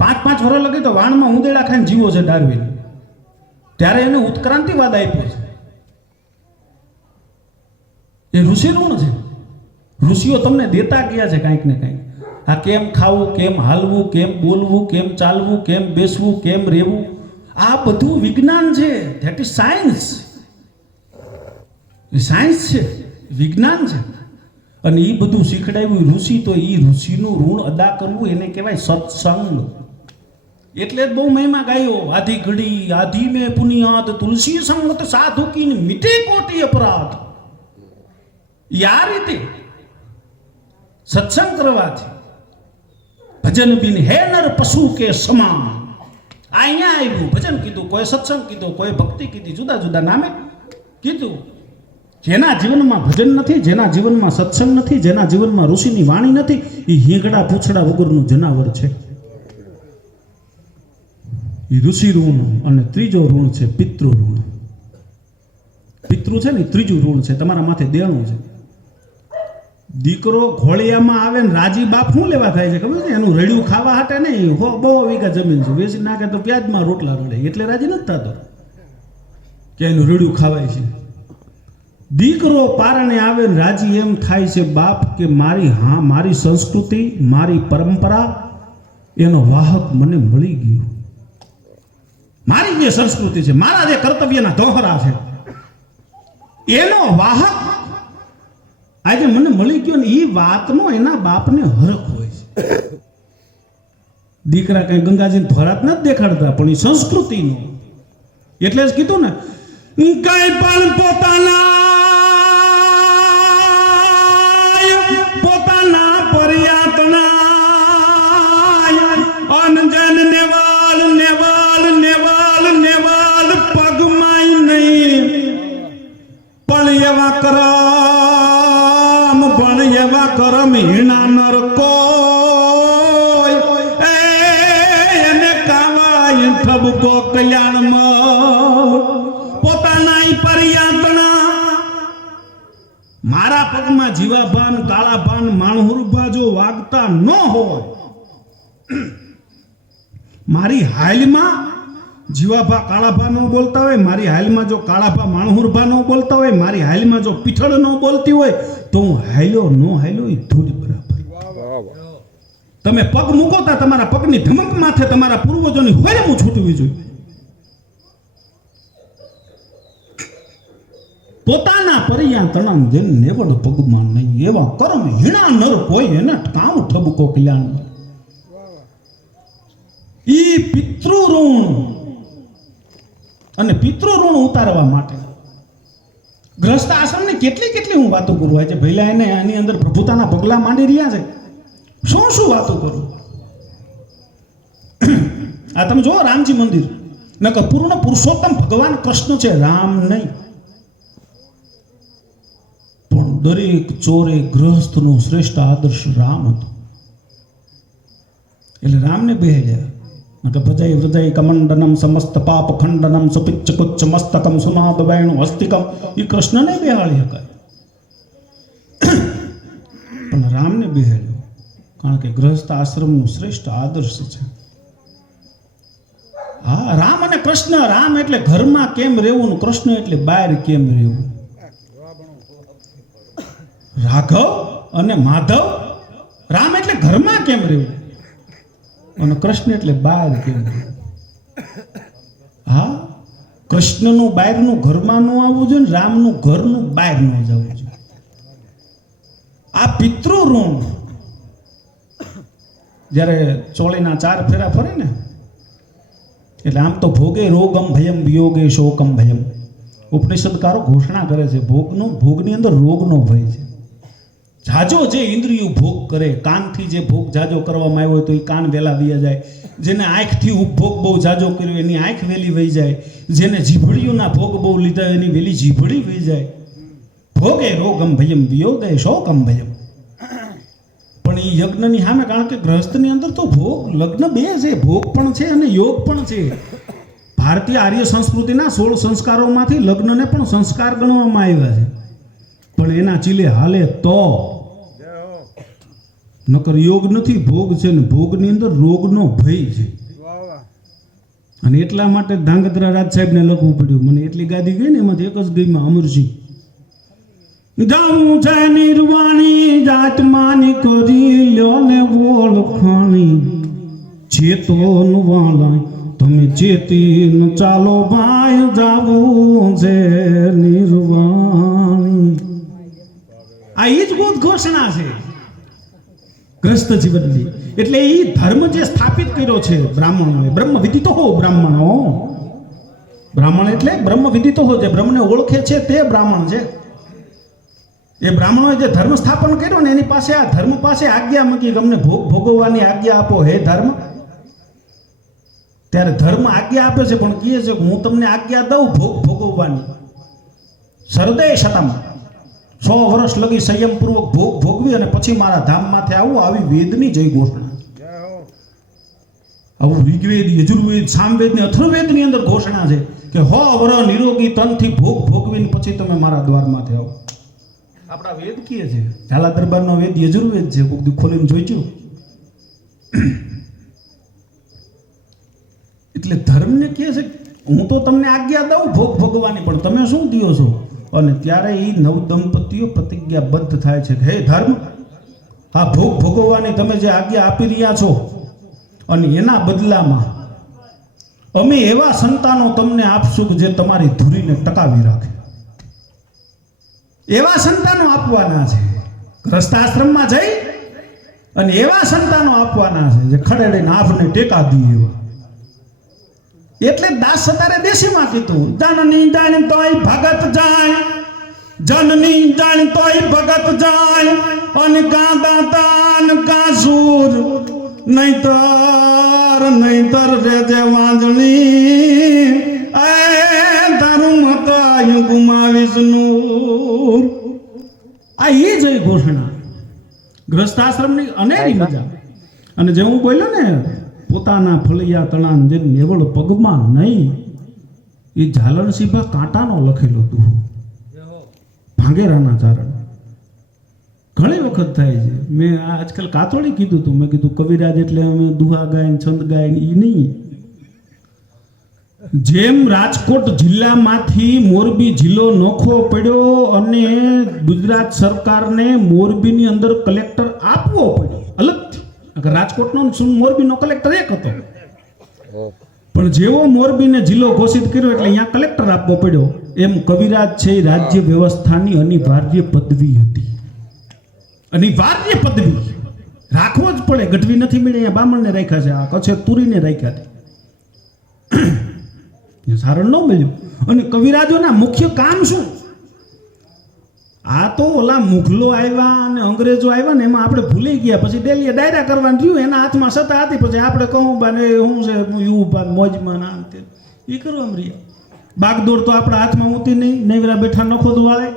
5-5 વર્ષ લગી તો વાણમાં ઉંદેડા ખાઈને જીવો છે ડાર્વિન. ત્યારે એને ઉત્ક્રાંતિવાદ આપ્યો છે. એ ઋષિ ઋણ છે. ઋષિઓ તમને દેતા ગયા છે કંઈક ને કંઈક. આ કેમ ખાવું, કેમ હાલવું, કેમ બોલવું, કેમ ચાલવું, કેમ બેસવું, કેમ રહેવું, આ બધું વિજ્ઞાન છે. That is science. A science છે, વિજ્ઞાન છે. અને એ બધું શીખડાવ્યું ઋષિ. તો એ ઋષિનું ઋણ અદા કરવું એને કહેવાય સત્સંગ. એટલે જ બહુ મહિમા ગાયો, આધી ઘડી આધી મેં પુનિયાદ તુલસી સંગત સાધુ કી મિટે કોટી અપરાધ. આ રીતે સત્સંગ કરવાથી ભજન બિન હે નર પશુ કે સમાન. અહીંયા આવ્યું ભજન કીધું, કોઈ સત્સંગ કીધું, કોઈ ભક્તિ કીધી, જુદા જુદા નામે કીધું. જેના જીવનમાં ભજન નથી, જેના જીવનમાં સત્સંગ નથી, જેના જીવનમાં ઋષિની વાણી નથી, એ હીંગડા પૂછડા વગરનું જનાવર છે. એ ઋષિ ઋણ. અને ત્રીજો ઋણ છે પિતૃ ઋણ. પિતૃ છે ને ત્રીજું ઋણ છે, તમારા માથે દેણું છે. દીકરો ઘોળિયામાં આવે ને રાજી બાપ શું લેવા થાય છે ખબર છે? એનું રેડિયું ખાવા હાટે નહીં, 100 વીઘા જમીન છે, વેચી નાખે તો પ્યાજમાં રોટલા રડે, એટલે રાજી નથી થતો કે એનું રેડિયું ખાવાય છે. દીકરો પારણે આવે ને રાજી એમ થાય છે બાપ કે મારી સંસ્કૃતિ, મારી પરંપરા, એનો વાહક મને મળી ગયો. મારી જે સંસ્કૃતિ છે, મારા જે કર્તવ્યના દોહરા છે, એનો વાહક આજે મને મળી ગયો ને, એ વાતનો એના બાપને હરખ હોય છે. દીકરા કઈ ગંગાજી ભરાત નથી દેખાડતા, પણ એ સંસ્કૃતિનો. એટલે જ કીધું ને, કઈ પણ પોતાના પર્યાતના અનજન નેવાલ નેવાલ નેવાલ નેવાલ પગમાય નહીં. પણ એવા કરમ હીણા નર કોઈ એને કાવાય ઠબકો કલ્યાણમાં. પોતાના પર્યાતના મારા પગમાં જીવાભાન કાળાભાન માણહુરભા જો વાગતા ન હોય, મારી હાલમાં જીવાભા કાળાભા ન બોલતા હોય, મારી હાલમાં જો કાળાભા માણહુરભા ન બોલતા હોય, મારી હાલમાં જો પીઠળ ન બોલતી હોય, તો હું હાલ્યો ન હાલ્યો એ થોડી બરાબર. તમે પગ મૂકોતા તમારા પગની ધમક માથે તમારા પૂર્વજોની હોયમું છૂટવી જોઈએ. પોતાના પર્યાતણા જેન નેવડ પગમાં નહીં, એવા કર્મ હીણા નર કોઈ એને કામ ઠબકો કલ્યાણ. ઈ પિતૃ ઋણ. અને પિતૃ ઋણ ઉતારવા માટે ગ્રસ્ત આશ્રમની કેટલી હું વાતો કરું. આજે ભઈલા એને આની અંદર પ્રભુતાના પગલા માંડી રહ્યા છે. શું વાતો કરું? આ તમે જો રામજી મંદિર નકર પૂર્ણ પુરુષોત્તમ ભગવાન કૃષ્ણ છે, રામ નહીં. પણ દરેક ચોરે ગ્રહસ્થનો શ્રેષ્ઠ આદર્શ રામ હતો. એટલે રામને બેહ્યા. પ્રજય વ્રજય કમંડનમ સમસ્ત પાપ ખંડનમ સુપિચ્ચ કુચ્ચ મસ્તકમ સુનાદ વૈણુ હસ્તિકમ. એ કૃષ્ણને બેહાડી શકાય, પણ રામને બેહાડ્યો, કારણ કે ગૃહસ્થ આશ્રમનું શ્રેષ્ઠ આદર્શ છે. હા, રામ અને કૃષ્ણ. રામ એટલે ઘરમાં કેમ રહેવું, કૃષ્ણ એટલે બહાર કેમ રહેવું. રાઘવ અને માધવ. રામ એટલે ઘરમાં કેમ રહેવું અને કૃષ્ણ એટલે બહાર કેમ રહેવું. હા, કૃષ્ણનું બહારનું ઘરમાં ન આવવું જોઈએ, રામનું ઘરનું બહાર ન જવું જોઈએ. પિતૃ ઋણ જ્યારે ચોળીના 4 ફેરા ફરે ને એટલે આમ તો ભોગે રોગમ ભયમ વિયોગે શોકમ ભયમ, ઉપનિષદકારો ઘોષણા કરે છે ભોગની અંદર રોગનો ભય છે. જાજો જે ઇન્દ્રિયો ભોગ કરે, કાનથી જે ભોગ જાજો કરવામાં આવ્યો હોય તો એ કાન વહેલા વહી જાય, જેને આંખથી ઉપભોગ બહુ જાજો કર્યો એની આંખ વહેલી વહી જાય, જેને જીભડીઓના ભોગ બહુ લીધા એની વહેલી જીભડી વહી જાય. ભોગે રોગમ ભયમ વિયોગે શોકમ ભયમ. પણ એ યજ્ઞની સામે, કારણ કે ગ્રહસ્થની અંદર તો ભોગ લગ્ન બે છે, ભોગ પણ છે અને યોગ પણ છે. ભારતીય આર્ય સંસ્કૃતિના 16 સંસ્કારોમાંથી લગ્નને પણ સંસ્કાર ગણવામાં આવ્યા છે. પણ એના ચીલે હાલે તો, નકર યોગ નથી, ભોગ છે ને ભોગની અંદર રોગનો ભય છે. અને એટલા માટે ધાંગધ્રા રાજ સાહેબને લખવું પડ્યું. મને એટલી ગાદી ગઈ ને એમાંથી એક જ ગઈમાં અમરસિંહ, જાવું છે નિર્વાણી જાતમાની કરી લ્યો ને ઓળખાણી, ચેતોન વાળા તમે ચેતીન ચાલો ભાઈ, જાવું છે નિર્વાણી. આ એ જ બોધ ઘોષણા છે ગ્રસ્ત જીવનની. એટલે એ ધર્મ જે સ્થાપિત કર્યો છે બ્રાહ્મણોએ, બ્રહ્મ વિદિતો હો બ્રાહ્મણો. બ્રાહ્મણ એટલે બ્રહ્મ વિદિતો હો, જે બ્રહ્મને ઓળખે છે તે બ્રાહ્મણ છે. એ બ્રાહ્મણોએ જે ધર્મ સ્થાપન કર્યું ને એની પાસે આ ધર્મ પાસે આજ્ઞા મૂકી, અમને ભોગ ભોગવવાની આજ્ઞા આપો હે ધર્મ. ત્યારે ધર્મ આજ્ઞા આપે છે, પણ કહે છે કે હું તમને આજ્ઞા દઉં ભોગ ભોગવવાની. સરદય શતમ, 100 વર્ષ લગી સંયમપૂર્વક ભોગ ભોગવી અને પછી મારા ધામમાંથી આવું, આવી વેદની જય ઘોષણા. આવું ઋગ્વેદ, યજુર્વેદ, સામવેદ ને અથર્વવેદની અંદર ઘોષણા છે કે 100 વર્ષ નિરોગી તનથી ભોગ ભોગવીને પછી તમે મારા દ્વારમાંથી આવો. આપણા વેદ કહે છે, ઝાલા દરબારનો વેદ યજુર્વેદ છે, કોઈક દી ખોલીને જોઈજો. એટલે ધર્મને કહે છે હું તો તમને આજ્ઞા દઉં ભોગ ભોગવવાની, પણ તમે શું દિયો છો? અને ત્યારે એ નવ દંપતીઓ પ્રતિજ્ઞાબદ્ધ થાય છે કે હે ધર્મ, આ ભોગ ભોગવવાની તમે જે આજ્ઞા આપી રહ્યા છો અને એના બદલામાં અમે એવા સંતાનો તમને આપશું કે જે તમારી ધુરીને ટકાવી રાખે. એવા સંતાનો આપવાના છે. ગ્રસ્તાશ્રમમાં જઈ અને એવા સંતાનો આપવાના છે જે ખડેડે નાભને ટેકા દે એવા. એટલે દાસ સતારે દેશીમાં કીધું, જનની જાણ તોય ભગત જાય, જનની જાણ તોય ભગત જાય, અને કા દાતાન કા સૂર, નહીતર રેજે વાંજણી, એ ધર્મ તો આયુ ગુમાવીશ નૂર. આ એ જ ઘોષણા ગ્રસ્તાશ્રમની અનેરી મજા. અને જે હું બોલ્યો ને, પોતાના ફળિયા તણાન જે નેવળ પગમાં નહીં, એ ઝાલણસિંહા કાંટાનો લખેલો હતું, ભાંગેરાના ચારણ. ઘણી વખત થાય છે. મેં આજકાલ કાતોડી કીધું હતું, મેં કીધું કવિરાજ એટલે અમે દુહા ગાયન છંદ ગાયન એ નહીં. જેમ રાજકોટ જિલ્લામાંથી મોરબી જિલ્લો નોખો પડ્યો અને ગુજરાત સરકારને મોરબીની અંદર કલેક્ટર આપવો પડ્યો અલગથી. રાજકોટનો મોરબીનો કલેક્ટર એક હતો, પણ જેવો મોરબીને જિલ્લો ઘોષિત કર્યો એટલે અહીંયા કલેક્ટર આપવો પડ્યો. એમ કવિરાજ છે એ રાજ્ય વ્યવસ્થાની અનિવાર્ય પદવી હતી. અનિવાર્ય પદવી રાખવો જ પડે. ગઢવી નથી મળી, અહીંયા બામણને રાખ્યા છે, આ કચ્છે તુરીને રાખ્યા છે, સારણ ન મળ્યું. અને કવિરાજોના મુખ્ય કામ શું? આ તો ઓલા મુઘલો આવ્યા અને અંગ્રેજો આવ્યા ને એમાં આપણે ભૂલી ગયા. પછી ડેલીએ ડાયરા કરવાનું થયું, એના હાથમાં સત્તા હતી. પછી આપણે કહું બાને હું છે યુ મોજમાં ના તે એ કરવા રહ્યા. બાગદોડ તો આપણા હાથમાં ઊતી નહીં, નૈવરા બેઠા નખો વાળે.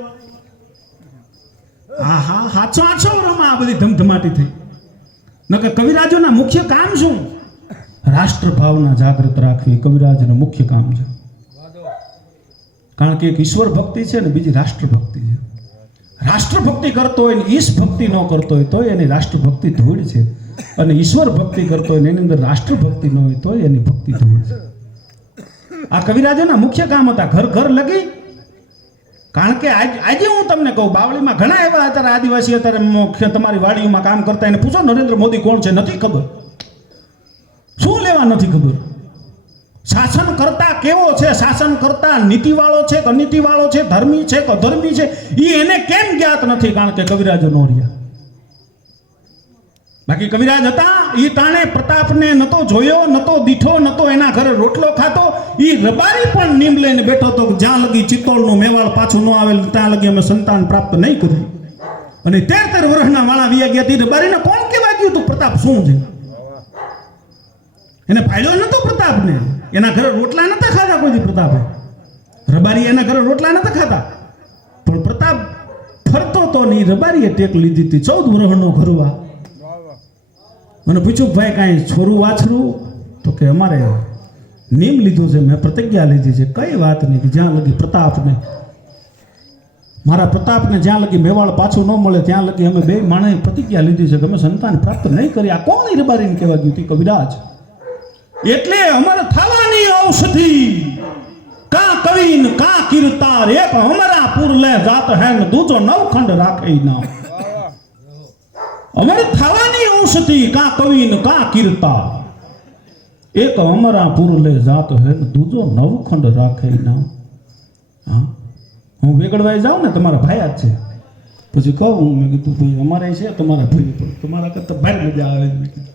હા હા, 700 વર્ષમાં આ બધી ધમધમાટી થઈ. નકર કવિરાજોના મુખ્ય કામ શું? રાષ્ટ્ર ભાવના જાગૃત રાખવી કવિરાજનું મુખ્ય કામ છે. કારણ કે એક ઈશ્વર ભક્તિ છે ને બીજી રાષ્ટ્ર ભક્તિ છે. રાષ્ટ્રભક્તિ કરતો હોય ને ઈશ ભક્તિ ન કરતો હોય તો એની રાષ્ટ્રભક્તિ ધૂળ છે, અને ઈશ્વર ભક્તિ કરતો હોય ને એની અંદર રાષ્ટ્રભક્તિ ન હોય તો એની ભક્તિ ધૂળ છે. આ કવિરાજોના મુખ્ય કામ હતા. ઘર ઘર લગી. કારણ કે આજે હું તમને કહું, બાવળીમાં ઘણા એવા અત્યારે આદિવાસી અત્યારે તમારી વાડીઓમાં કામ કરતા, એને પૂછો નરેન્દ્ર મોદી કોણ છે, નથી ખબર. શું લેવા નથી ખબર? શાસન કરતા કેવો છે, શાસન કરતા નીતિવાળો છે કે અનીતિવાળો છે, ધર્મી છે કે અધર્મી છે, એ એને કેમ જ્ઞાત નથી? કારણ કે કવિરાજો નો રહ્યા. બાકી કવિરાજ હતા ઈ ટાણે પ્રતાપને નતો જોયો, નતો દીઠો, નતો એના ઘરે રોટલો ખાતો. ઈ રબારી પણ નીમ લઈને બેઠો તો જ્યાં લગી ચિત્તોડનું મેવાડ પાછું ન આવેલ ત્યાં લગી અમે સંતાન પ્રાપ્ત નહીં કર્યું. અને 13 વર્ષના વાળા વિયા ગયા. તી રબારીને કોણ કહેવા ગયું તું પ્રતાપ શું છે? એને ફાયદો નતો પ્રતાપને. એના ઘરે રોટલા નતા ખાતા કોઈ દી પ્રતાપે. રબારી એના ઘરે રોટલા નતા ખાતા, પણ પ્રતાપ ફરતો તો ની રબારીએ ટેક લીધી હતી. 14 વર્ષનો ઘરવા. મને પૂછ્યું ભાઈ કાંઈ છોરું વાછરું? તો કે અમારે નિયમ લીધું છે, મેં પ્રતિજ્ઞા લીધી છે. કઈ વાત નહીં કે જ્યાં લગી પ્રતાપને, મારા પ્રતાપને જ્યાં લગી મેવાડ પાછું ન મળે ત્યાં લગી અમે બે માણસે પ્રતિજ્ઞા લીધી છે કે અમે સંતાન પ્રાપ્ત નહીં કરી. આ કોણ રબારીને કહેવા ગયું હતી? કવિરાજ. એટલે અમારે થવાની ઔષધિ કા કવિન કા કીર્તાર, એક અમારા પૂર લે જાત હે ને દૂજો નવખંડ રાખે ના. અમારે થવાની ઔષધિ કા કવિન કા કીર્તાર, એક અમારા પૂર લે જાત હે ને દૂજો નવખંડ રાખે ના. હા, હું વેગડવાઈ જાઉં ને, તમારા ભાઈ જ છે. પછી કહું મેં કીધું ભાઈ અમારે છે તમારા ભાઈ, તમારા કરતા ભાઈ મજા આવે. મેં કીધું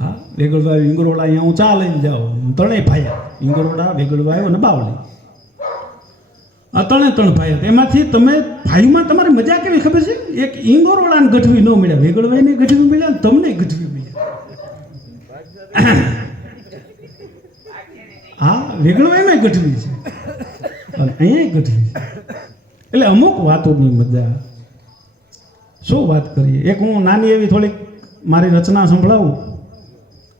હા, વેગડવાઈ ઇંગરોડા અહીંયા હું ચા લઈને જાઉં. ત્રણેય ભાઈ, ઇંગરોડા, વેગડવાઈ અને બાવળી, આ ત્રણ ભાઈ. એમાંથી તમે ભાઈમાં તમારી મજા કેવી ખબર છે? એક ઇંગોરોડાને ગઢવી ન મળ્યા, વેગડવાઈને ગઢવી મળ્યા, તમને ગઢવી મળ્યા. હા, વેગડવાઈમાં ગઢવી છે અને અહીંયા ગઢવી છે. એટલે અમુક વાતોની મજા. શું વાત કરીએ? એક હું નાની એવી થોડીક મારી રચના સંભળાવું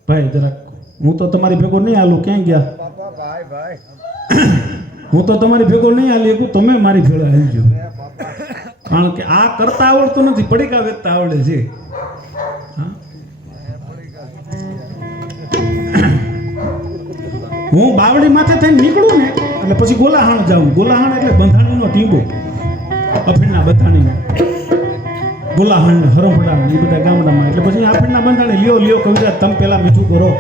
ભાઈ જરાક. હું તો તમારી ભેગો નહીં હાલું. ક્યાં ગયા? હું તો તમારી ભેગો નહીં હાલી શકું, તમે મારી ભેગો હાલજો. કારણ કે આ કરતા આવડતું નથી, પડીકા વેચતા આવડે છે. હું બાવળી માથે થઈને નીકળું ને એટલે પછી ગોલાહાણ જાઉં. ગોલાહાણ એટલે બંધાણીનો ટીંબો, અફીણના બંધાણીનો ગોલાહાણ, હરમપડા એ બધા ગામડામાં. એટલે પછી અફીણના બંધાણી લ્યો કવિરાજ તમે પેલા મીઠું કરો.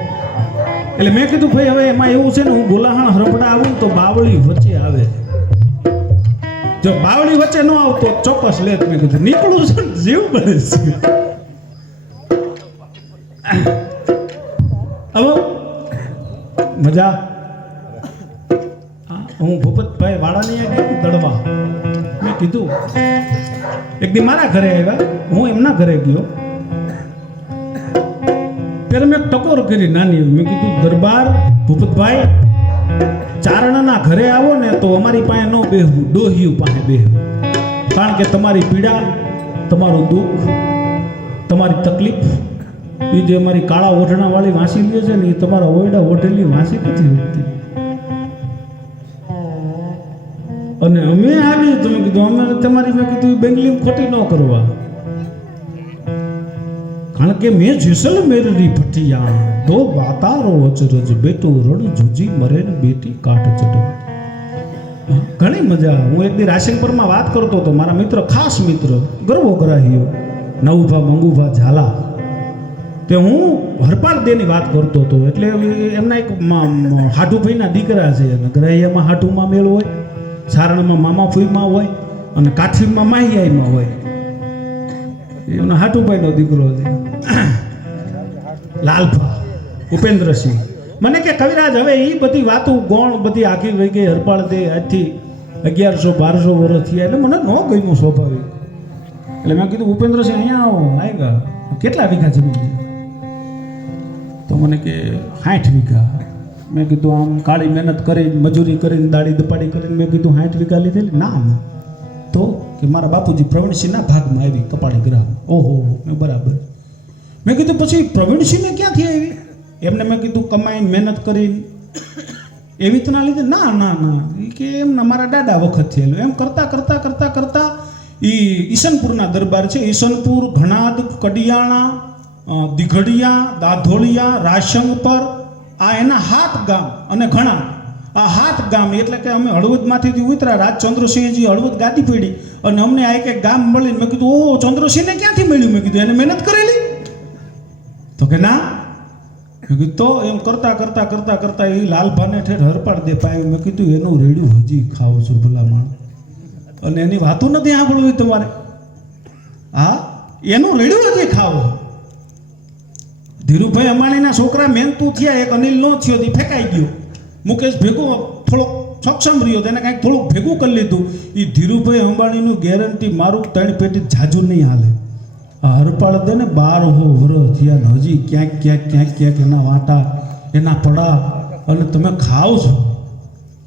એટલે મેં કીધું ભાઈ હવે એમાં એવું છે ને, હું ગોલાહાણ હરમપડા આવું તો બાવળી વચ્ચે આવે. જો બાવળી વચ્ચે ન આવતો ચોક્કસ લેત. મેં કીધું નીકળું છે ને જીવ બને છે. હવે મજા. હું ભૂપતભાઈ વાળાની દડવા. મેં કીધું એક દી મારા ઘરે આવ્યા, હું એમના ઘરે ગયો. ત્યારે મેં ટકોર કરી નાની. મેં કીધું દરબાર ભૂપતભાઈ, ચારણના ઘરે આવો ને તો અમારી પાસે ન બેહવું, ડોહિયું પાસે બેહવું. કારણ કે તમારી પીડા, તમારું દુઃખ, તમારી તકલીફ એ જે અમારી કાળા ઓઢણા વાળી વાંસી લે છે ને, એ તમારા ઓયડા ઓઢેલી વાંસી નથી હોતી. અને અમે આવી તમે કીધું અમે તમારી મેં કીધું બેંગલી ખોટી ન કરવા. કારણ કે મેં જેસલમેરની ભટિયા દો વાતારો અચરજ, બેટો રણ જુજી મરે ને બેટી કાટ ચડ. ઘણી મજા. હું એક દી રાશિંગપુરમાં વાત કરતો હતો, મારા મિત્ર, ખાસ મિત્ર, ગરવો ગ્રાહીઓ નવુભા મંગુભા ઝાલા, તે હું હરપાલ દેની વાત કરતો હતો. એટલે એમના એક હાટુભાઈના દીકરા છે. ગ્રાહીયામાં હાટુમાં મેળ હોય, સારણમાં મામા ફૂઈમાં હોય અને કાઠીમાં માહિયાઈમાં હોય. એમના હાટુભાઈનો દીકરો છે લાલભા ઉપેન્દ્રસિંહ. મને કે કવિરાજ હવે એ બધી વાતો ગોણ બધી આખી વહી ગઈ. હરપાળ દે આજથી 1100-1200 વર્ષ થયા. એટલે મને ન ગમ્યું સ્વાભાવિક. એટલે મેં કીધું ઉપેન્દ્રસિંહ અહીંયા આવો. આવ્યા. કેટલા વીઘા જમીન છે? તો મને કે 60 વીઘા. મેં કીધું આમ કાળી મહેનત કરીને, મજૂરી કરીને, દાડી દપાડી કરીને મેં કીધું 60 વીઘા લીધેલી? ના. તો કે મારા બાપુજી પ્રવીણસિંહના ભાગમાં આવી કપાળી ગ્રામ. ઓહો, મેં બરાબર. મેં કીધું પછી પ્રવીણસિંહને ક્યાંથી આવી? એમને મેં કીધું કમાઈને મહેનત કરીને એવી રીતના લીધે? ના ના ના, કે એમના મારા દાદા વખત થયેલું. એમ કરતાં કરતાં કરતાં કરતાં ઈસનપુરના દરબાર છે, ઈસનપુર, ઘણાદ, કડિયાણા, દીઘડિયા, દાધોળિયા, રાશંગપર, આ એના 7 ગામ અને ઘણા. આ 7 ગામ એટલે કે અમે હળવદમાંથી ઉતરા. રાજચંદ્રસિંહજી હળવદ ગાદી પડી અને અમને આ એક ગામ મળીને મેં કીધું ઓહો, ચંદ્રસિંહને ક્યાંથી મળ્યું? મેં કીધું એને મહેનત કરેલી? તો કે ના. મેં કીધું તો એમ કરતાં કરતાં કરતાં કરતાં એ લાલભાને ઠેર હરપાડ દે પાયું. મેં કીધું એનું રેડ્યું હજી ખાવ છું ભલા માણ, અને એની વાતો નથી સાંભળવી તમારે. હા, એનું રેડ્યું હજી ખાવ. ધીરુભાઈ અંબાણીના છોકરા મહેનતુ થયા, એક અનિલ નો થયો તે ફેંકાઈ ગયો, મુકેશ ભેગો થોડોક સક્ષમ રહ્યો તેને કાંઈક થોડુંક ભેગું કરી લીધું. એ ધીરુભાઈ અંબાણીનું ગેરંટી મારું 3 પેટી જાજુ નહીં હાલે. આ હરપાળ દે ને 12 વર્ષ થયા હજી ક્યાંક એના વાટા એના પડા અને તમે ખાઓ છો.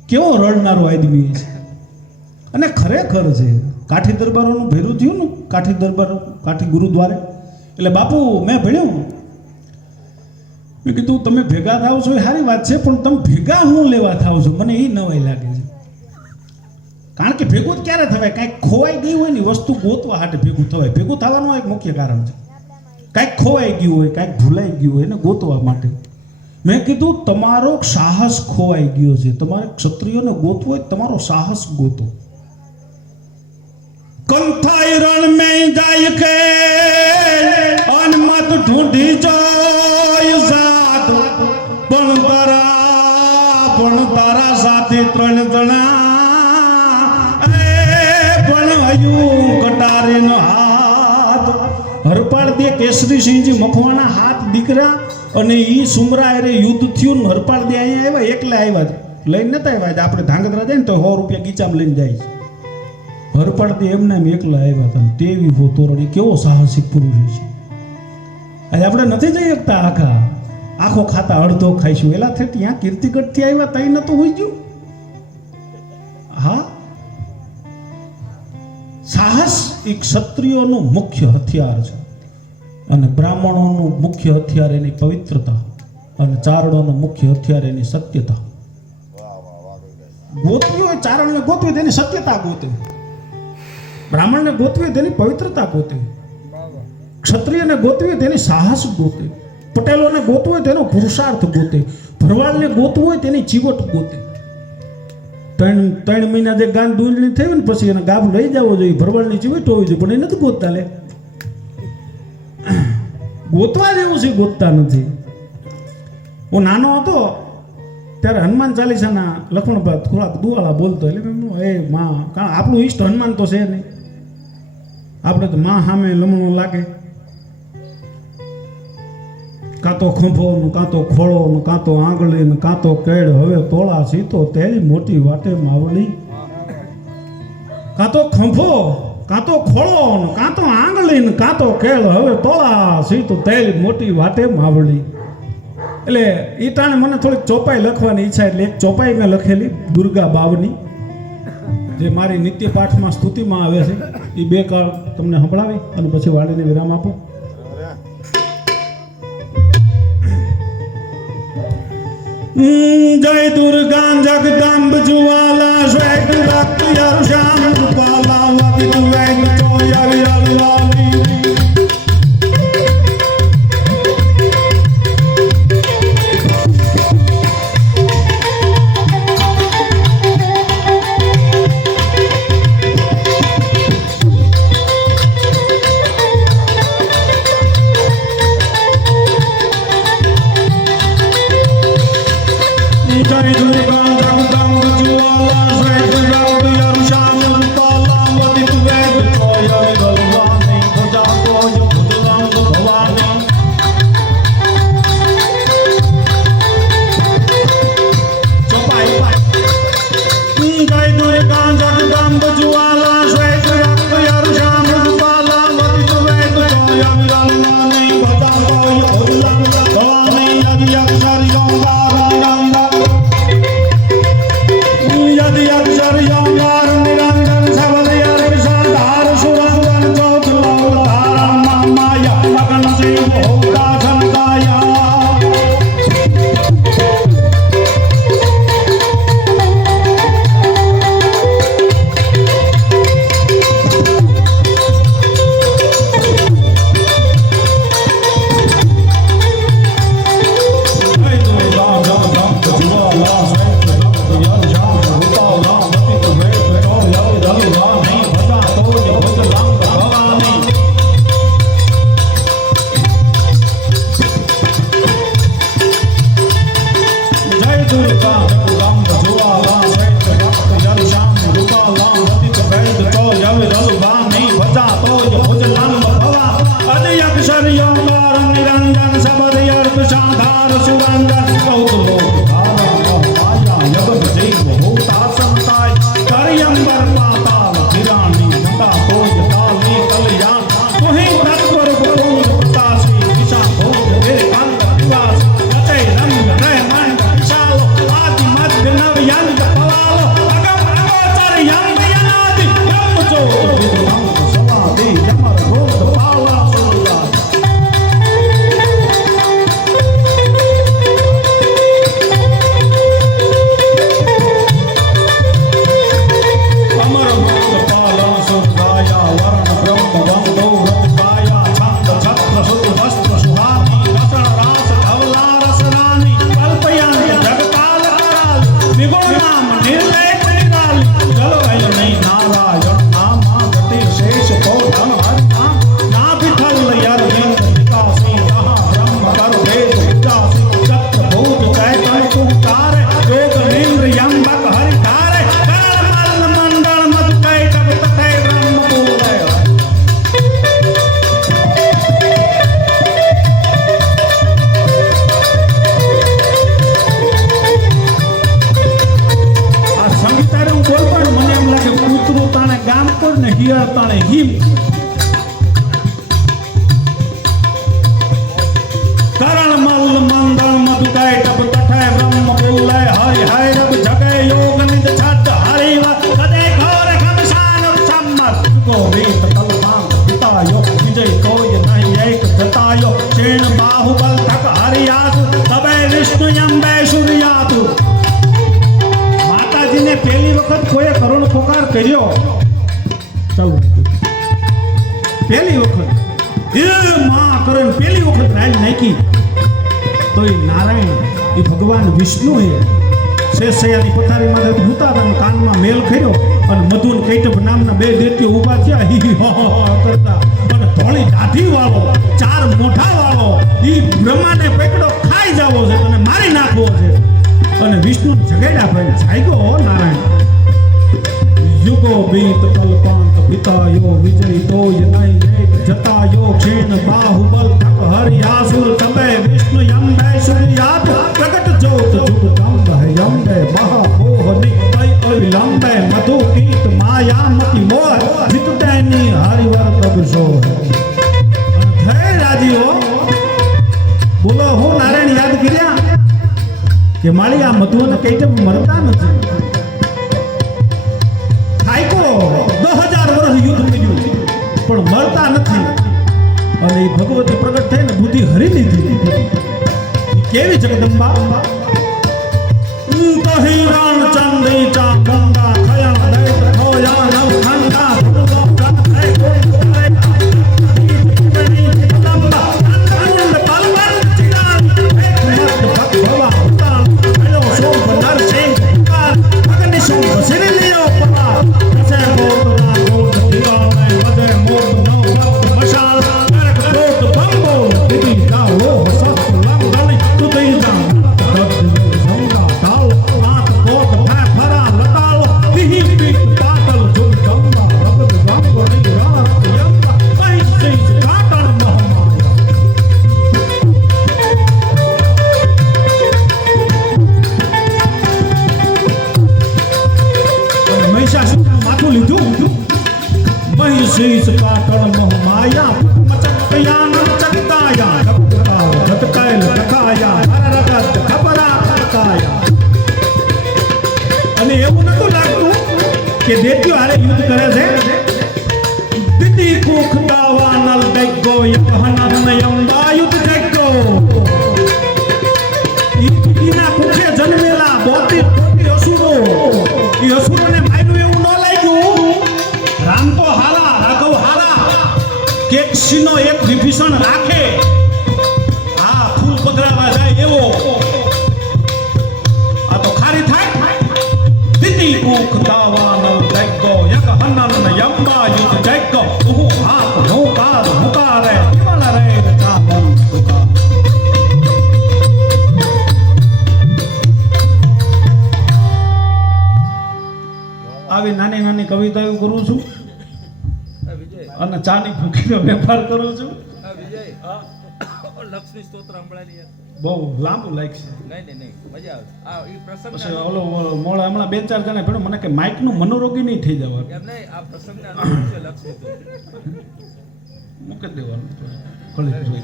કેવો રડનારો આદમી છે. અને ખરેખર છે કાઠી દરબારોનું ભેરું થયું ને, કાઠી દરબાર કાઠી ગુરુદ્વારે. એટલે બાપુ મેં ભણ્યું, મેં કીધું તમે ભેગા થાવ છો એ સારી વાત છે, પણ તમે ભેગા હું લેવા થાવ છો મને એ નવાઈ લાગે છે. કારણ કે ભેગું જ ક્યારે થવાય? કાંઈક ખોવાઈ ગયું હોય ને વસ્તુ ગોતવા હાટે ભેગું થવાય. ભેગું થવાનું એક મુખ્ય કારણ છે. કાંઈક ખોવાઈ ગયું હોય, કાંઈક ભૂલાઈ ગયું હોય એને ગોતવા માટે. મેં કીધું તમારો સાહસ ખોવાઈ ગયો છે, તમારે ક્ષત્રિયોને ગોતવો હોય તમારો સાહસ ગોતો. કંથાઈ રણ મેં જાય કે અનમત ઢૂંઢી જાય જાત, પણ તારા સાથે 3 જણા કટારે નો હાથ. હરપાળ દે કેસરીસિંહજી મખવાના હાથ દીકરા અને ઈ સુમરા અરે યુદ્ધ થયું. હરપાળ દે અહીંયા આવ્યા, એકલા આવ્યા લઈને નતા આવ્યા. આપણે ધાંગધ્રા જાય ને તો 100 રૂપિયા ગીચામાં લઈને જાય છે. હરપાળ દે એમને એકલા આવ્યા હતા. તેવી તોરણી કેવો સાહસિક પુરુષ છે. આજે આપણે નથી જઈ શકતા આખો ખાતા અડધો ખાઈશું. એલા થી ત્યાં કીર્તિગઢ થી આવ્યા તઈ નતું હોઈ ગયું. હા, સાહસ એ ક્ષત્રિયોનું મુખ્ય હથિયાર છે અને બ્રાહ્મણોનું મુખ્ય હથિયાર એની પવિત્રતા અને ચારણોનું મુખ્ય હથિયાર એની સત્યતા. ગોતવી હોય ચારણને ગોતવી તેની સત્યતા ગોતે, બ્રાહ્મણને ગોતવી તેની પવિત્રતા ગોતે, ક્ષત્રિયને ગોતવી તેની સાહસ ગોતે, પટેલોને ગોતવું હોય તેનો પુરુષાર્થ ગોતે, ભરવાડને ગોતવું હોય તેની ચીવટ ગોતે. 3 મહિના જે ગાન દૂંજણી થઈ ને પછી એને ગાભ લઈ જવો જોઈએ, ભરવાડની ચીવટ હોવી જોઈએ, પણ એ નથી ગોતતા. લે ગોતવા જેવું છે, ગોતતા નથી. હું નાનો હતો ત્યારે હનુમાન ચાલીસાના લક્ષ્મણ થોડાક દુવાળા બોલતો, એટલે એ માં, કારણ આપણું ઈષ્ટ હનુમાન તો છે નહીં. આપણે તો માં સામે લમણો લાગે, કાં તો ખંભોનું, કાં તો ખોળોનું, કાં તો આંગળીનું, કાં તો કેળ. હવે તોળા સીતો તેરી મોટી વાટે માવડી. કાં તો ખંભો, કાં તો ખોળોનું, કાં તો આંગળીનું, કાં તો કેળ. હવે તોળા સીતો તેરી મોટી વાટે માવડી. એટલે એ ટાણે મને થોડીક ચોપાઈ લખવાની ઈચ્છા, એટલે એક ચોપાઈ મેં લખેલી દુર્ગા બાવની, જે મારી નિત્ય પાઠમાં સ્તુતિમાં આવે છે. એ 2 કાળ તમને સંભળાવી અને પછી વાળીને વિરામ આપો. જય દુર્ગા જગદંબ જ્વાલા શ્વેત રક્ત શ્યામ રૂપાલા વગિત વેગ ચોય વિરલાલી. क्षीण बाहुबल थक हरियात तबे विष्णु अंबे सूर्यात। माताजी ने पहली वक्त कोई करुण पुकार कर्यो, पहली वक्त ये मां करण पहली वक्त राज नाखी तो नारायण ये भगवान विष्णु है शेषयानी पथारी में भूताराम कान में मेल कर्यो और मधुन कैटभ नामना बे देत्यो उभा थया ही करता અને ધોળી દાઢી વાળો ચાર મોઢા વાળો ઈ બ્રહ્માને પકડો ખાઈ જાવો છે અને મારી નાખવો છે અને વિષ્ણુ જગેડા ભાઈ જાગ્યો નારાયણ યુગો બીત કલ્પાંત પિતાયો વિજય તોય નહીં જતાયો ક્ષીણ બાહુબલ થક હરિયાસુર તબે વિષ્ણુ અંબે સૂર્યાત પ્રગટ જોત જુગ દંડ હે અંબે મહામોહની તય અવિલંબે મધુ કીટ માયામતી મોહ જીતતેની હરિવર પ્રભુ સો ધરે રાજીઓ બોલો હું નારાયણ યાદ કર્યા કે માળી આ મધુ અને કૈટભ મરતા નથી થાયકો 10,000 વર્ષ યુદ્ધ કર્યું પણ મરતા નથી અને એ ભગવતી પ્રગટ થઈને બુદ્ધિ હરી લીધી કેવી જગદંબા કહી રામ ચંદી ચા ગંગા ખયા દૈત હોયા નવ ખંડા ભગવો કન થઈ કોઈ જગદંબા આનંદ પલવન ચિરાન એક મત ભગવા ઉતાર હેલો શોભ નરસિંહ કાર અગ્નિ શોભ સિર લિયો પરા કસે ગોતરા ગોત દિવા મે મદે મોત નવ ભક્ત મશાલ કરક ગોત બંબો દીદી કા વો સત લંગલી તુ દઈ જા સંગા તાલ આત ગોત ભે ફરા લતાલ દિહી પીટ પાટલ જુગ ગંગા ભગત ગંગોની રાત યંગા કઈ સઈ કાટણ મહમાયા મહિષાસુરનું માથું લીધું महिषीस काकड़ मोह माया मचकया नचकताया धपकाओ धपकायल धकाया हररगत खबरा धकाया અને એવું નતું લાગતું કે દેત્યો હારે યુદ્ધ કરે છે દીદી કુખ દાવા નલ દેગો યહનન નયંબા યુદ્ધ દેગો ઈના કુખે જન્મેલા બોતી અસુરો ઈ અસુરોને માર્યું એવું ન લાગ્યું રામ તો હારા રાઘવ હારા કેક્ષીનો એક વિભીષણ રાખે હા ફૂલ પધરાવા જાય એવો આ તો ખારી થાય દીદી કુખ દાવાનો દેગો યક હનન યંબા યુદ્ધ દેગો ઉહુ હાપ નોકાર હુકારે કેવલ રે રચા મન સુકા આવી નાની નાની કવિતાઓ કરું છું અને ચાની ભૂખીનો વેપાર કરું છું લક્ષ્મી સ્તોત્ર સંભળાવી બહુ લાંબુ લાગશે નહીં મજા આવે આ ઈ પ્રસંગ પછી ઓલો મોળ હમણાં 2-4 જણા ભેળો મને કે માઇક નું મનોરોગી નહીં થઈ જવાનું એમ નહીં આ પ્રસંગને અનુરૂપ છે લક્ષ્મી સ્તોત્ર મૂકી દેવાનું ખળી જોઈ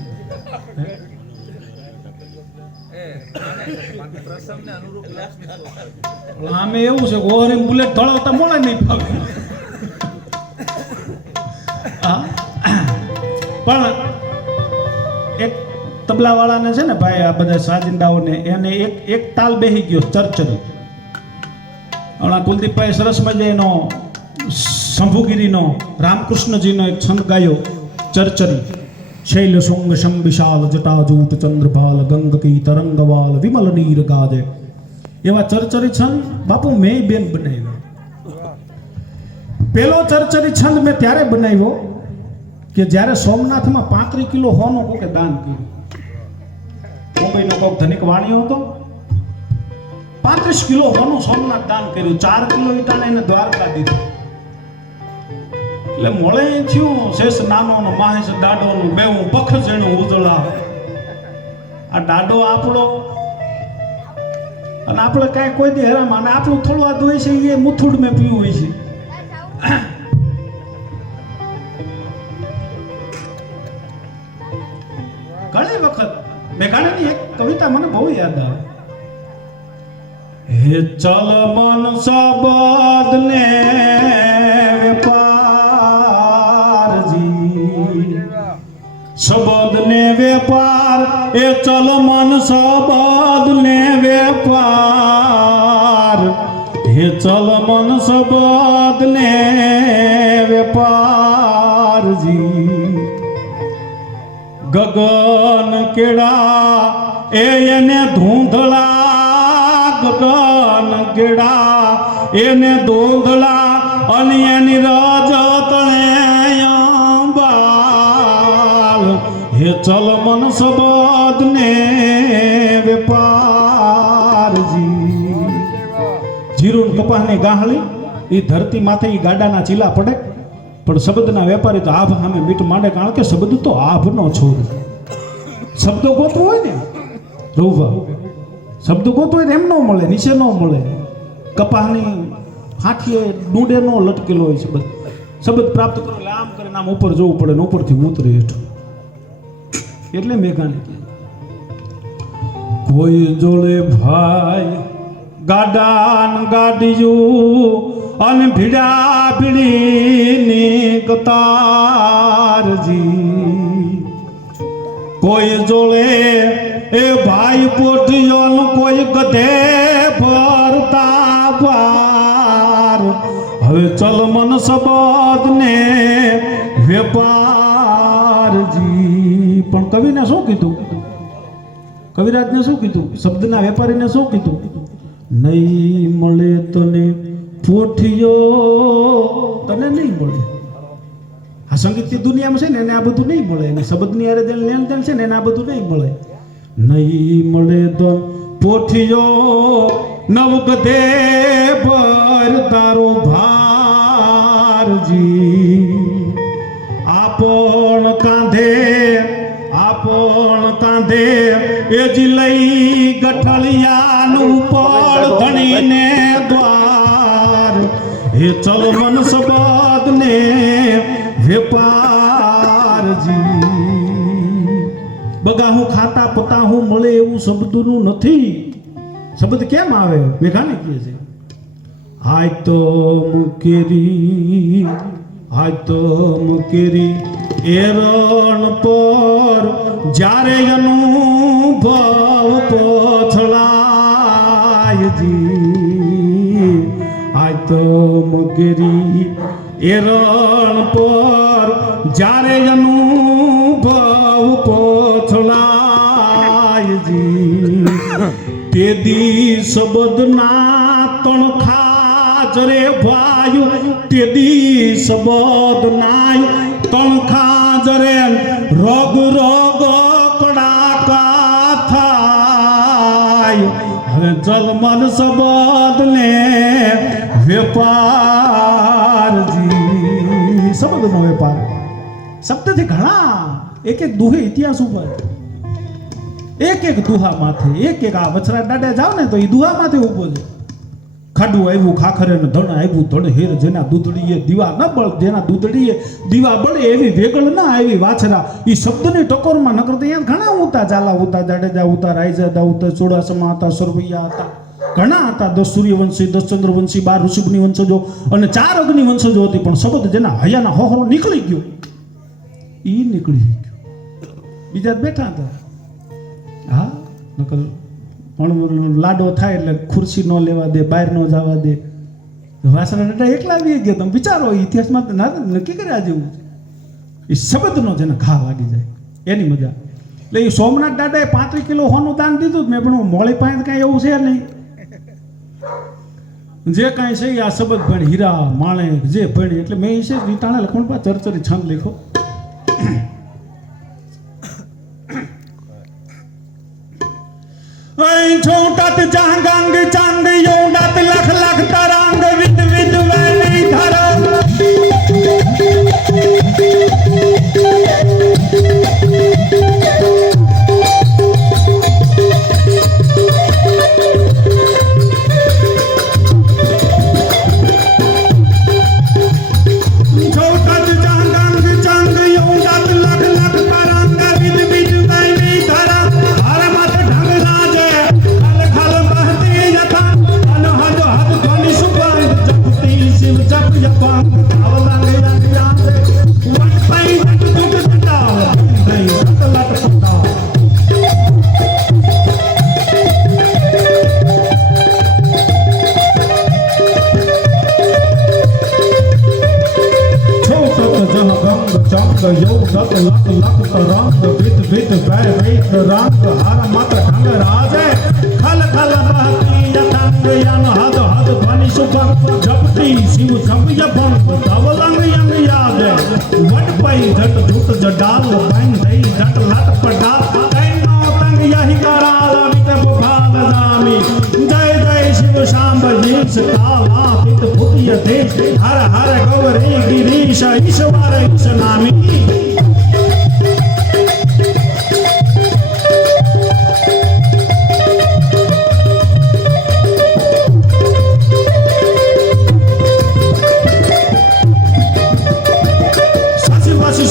પ્રસંગને અનુરૂપ લક્ષ્મી સ્તોત્ર આમે એવું છે ઓવરિંગ બુલેટ ધોળાવતા મોળે નહીં ફાવે પણ એક તબલા વાળાને છે ને ભાઈ આ બધા સાજિંદાઓને એને એક તાલ બેહી ગયો ચરચરી હમણાં કુલદીપભાઈ સરસ મજાનો શંભુગીરીનો રામકૃષ્ણજીનો એક છંદ ગાયો ચરચરી શૈલ શુંગ શમ વિશાલ જટાજૂટ ચંદ્રભાલ ગંગકી તરંગવાલ વિમલ નીર ગાજે એવા ચરચરી છંદ બાપુ મેં બેન બનાવ્યો પેલો ચરચરી છંદ મેં ત્યારે બનાવ્યો કે જ્યારે સોમનાથમાં 35 કિલો હોનું કોકે દાન કર્યું મુંબઈનો કોક ધનિક વાણિયો હતો 35 કિલો હોનું સોમનાથ દાન કર્યું 4 કિલો ઈટાને એને દ્વારકા દીધું એટલે મોળે થયું શેષ નાનો ને માહેશ દાડો નું બેવું પખ જેણું ઉજળા આ દાડો આપણો અને આપણે કાંઈ કોઈ દી હેરામ અને આપણું થોડું આ હોય છે એ મુથુડ મેં પીવું હોય છે ઘણી વખત મેઘાણીની એક કવિતા મને બહુ યાદ આવે હે ચલ મન શબ્દ ને વેપારજી શબ્દ ને વેપાર એ ચલ મન શબ્દ ને વેપાર હે ચલ મન શબ્દ ને વેપારજી ગગન કેળા એને ધૂંધળા ગગન કેળા એને ધૂંધળા અને એની રજ તળે અંબાલ હે ચલ મન શબ્દ ને વેપારજી જીરું કપાસની ગાહળી એ ધરતી માથે એ ગાડાના ચીલા પડે પણ શબ્દના વેપારી તો આભ સામે મીઠ માંડે કારણ કે શબ્દ તો આભનો છોડ શબ્દો ગોતવો હોય ને રોવા શબ્દ ગોતવો હોય એમ ન મળે નીચે ન મળે કપાસની હાથીએ ડુંડે નો લટકેલો હોય શબ્દ શબ્દ પ્રાપ્ત કરો એટલે આમ કરીને આમ ઉપર જવું પડે ને ઉપરથી ઉતરે હેઠું એટલે મેઘાને કહે કોઈ જોડે ભાઈ ગાડાન ગાડીયું અને ભીડા ભીડીની કતારજી કોઈ જોડે એ ભાઈ પોઠિયો કોઈ ગધે ભરતા બાર હવે ચલ મન શબ્દ ને વેપારજી પણ કવિને શું કીધું કવિરાજને શું કીધું શબ્દના વેપારીને શું કીધું નહીં મળે તને પોઠિયો તને નહીં મળે આ સંગીતની દુનિયામાં છે ને એને આ બધું નહીં મળે અને શબ્દની હારે લેણ દેણ છે ને એને આ બધું નહીં મળે નહીં મળે તો પોઠિયો નવ ગધે પર તારો ભારજી આપણ કાંધે એ જ લઈ ગઠળિયાનું પળ ધણીને દ્વાર હે ચલ મન શબ્દ ને વેપારજી બગાહું ખાતા પતાહું મળે એવું શબ્દનું નથી શબ્દ કેમ આવે મેઘાને કહે છે હાય તો મુકેરી એરણ પર જ્યારે અનુભવ પછડાયજી આય તો મુકેરી એરણ પર જ્યારે અનુભવ પછડાયજી તે દી શબ્દના તણખા જરે ભાયું તે દી શબ્દના તણખા જરે રોગ કડાકા થાય હવે જલમન શબ્દ ને વેપારજી શબ્દનો વેપાર શબ્દથી ઘણા એક દુહે ઇતિહાસ ઉપર એક દુહા માથે એક આ વછરા દાડા જાવ ને તો એ દુહા માથે ઉભો છે ખાડું આવ્યું ખાખરે ને ધણ આવ્યું ધણ હેર જેના દૂધડીએ દીવા ન બળ જેના દૂધડીએ દીવા બળે એવી વેગળ ના આવી વાછરા એ શબ્દની ટકોરમાં નકર તો અહીંયા ઘણા ઉતા ચાલા ઉતા જાડેજા ઉતા રાયજાદા ઉતા ચોડાસમા હતા સરવૈયા હતા ઘણા હતા 10 સૂર્યવંશી 10 ચંદ્રવંશી 12 ઋષભની વંશજો અને 4 અગ્નિ વંશજો હતી પણ શબ્દ જેના હૈયાના હોહરો નીકળી ગયો ઈ નીકળી ગયો બીજા બેઠા હતા હા નકર પણ લાડો થાય એટલે ખુરશી ન લેવા દે બહાર ન જવા દે વાસણા દાદા એકલા આવી ગયા તમે વિચારો ઇતિહાસમાં નક્કી કર્યા જેવું એ શબ્દનો જેને ઘા લાગી જાય એની મજા એટલે એ સોમનાથ દાદાએ 35 કિલો હોનું દાન દીધું મેં પણ મોળી પાસે કાંઈ એવું છે નહીં જે કાંઈ છે એ આ શબ્દ ભણ હીરા માણેક જે ભણી એટલે મેં એ છે રીટાણા લખણ પા ચરચરી છંદ લખો छोटात जहांगांग चांद योडात लख लख तरंग विद विद वैली धरा छोटात जहांगांग चांद योडात लख लख तरंग विद विद वैली धरा हर मत ढंगना जे खल खल बहती यथा रंग विद विद वै वेद रंग हर मत ढंग राजे खल खल बहती यथंग यन हद हद ध्वनि सुभग जपती शिव जप यपन धवलंग यंग यादे वट पई झट झुट जडाल बन दई झट लट पड़ा कैनो तंग यही कराल वित बुभाल जामी जय जय शिव शांब जीस काला पित भूतिय देश हर हर गौरी गिरीश ईश्वर ईश नामी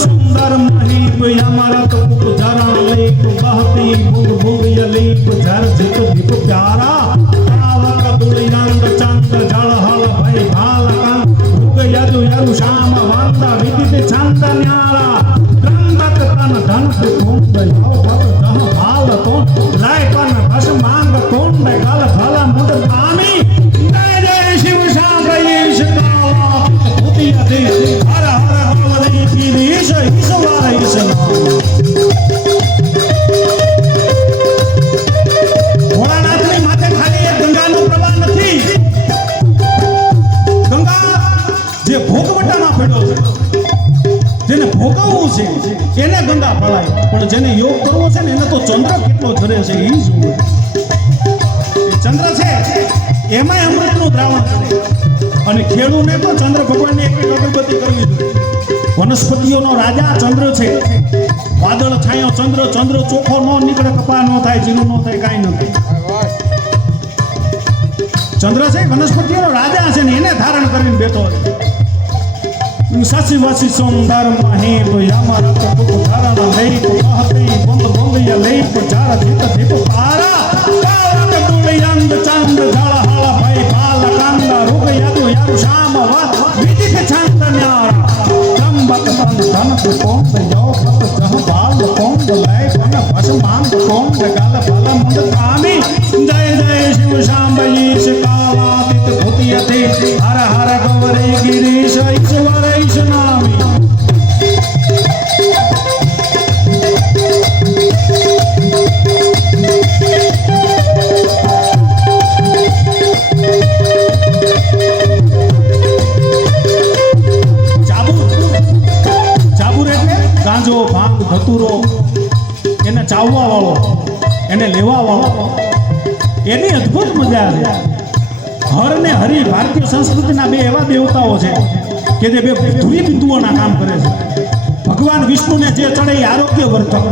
सुंदर महीप अमरत उपधरण लेप बहती बुग बुग यलीप झर झिप धिप प्यारा पावक दुलि रंग चंद जल हल भय भाल कंग भुग यदु यरु श्याम वंद विदित छंद न्यारा त्रंबक तन धन कुंड यौ भत जह भाल तो लय पन भस मांग कुंड गल फल मुद धामी जय जय शिव शांब ईश काला भूति अधीश हर हर हवली गिरीश ईश्वर ईश ભોળાનાથની માથે ખાલી એક ગંગાનો પ્રવાહ નથી. ગંગા જે ભોગવટામાં પડ્યો છે, જેને ભોગવવું છે એને ગંગા ફળાય, પણ જેને યોગ કરવો છે ને એને તો ચંદ્ર કેટલો ઝરે છે એ જુએ. ચંદ્ર છે એમાં અમૃતનું દ્રાવણ કરે, અને ખેડૂને તો ચંદ્ર ભગવાનની એક અગરબત્તી કરવી જોઈએ. વનસ્પતિઓનો રાજા ચંદ્ર છે. વાદળ છાયો ચંદ્ર, ચંદ્ર ચોખ્ખો ન નીકળે, કપા ન થાય, જીરું ન થાય, કાંઈ ન થાય. ચંદ્ર છે વનસ્પતિઓનો રાજા છે ને એને ધારણ કરીને બેઠો છે. સાસી વાસી સુંદર મહીપ યમરત ધારણ લઈ કહતી બંદ બંદ લઈ ચાર જીત દીપ પારા કાળક દુળયંદ ચંદ જળ હળ ભય પાલ કંદ રૂગ યદુ યરુ શ્યામ વત વિદિત છંદ ન્યારા ત્રંબક તન ધન કોંદ યો ભત જહ બાલ કોંદ લય પન ભસ માંગ કોંદ ગલ ફલ મુદ કામી જય જય શિવ શાંબ ઈશ કાલાતીત ભૂતિયતે હર હર ગૌરી ગિરીશ ઈશ્વર ઈશ નામી. ગાંજો ભાંગ ધતુરો એને ચાવવા વાળો, એને લેવા વાળો, એની અદ્ભુત મજા છે. હર ને હરિ ભારતીય સંસ્કૃતિના બે એવા દેવતાઓ છે કે જે બે ધૂળી બિંદુઓના કામ કરે છે. ભગવાન વિષ્ણુને જે ચડે એ આરોગ્યવર્ધક,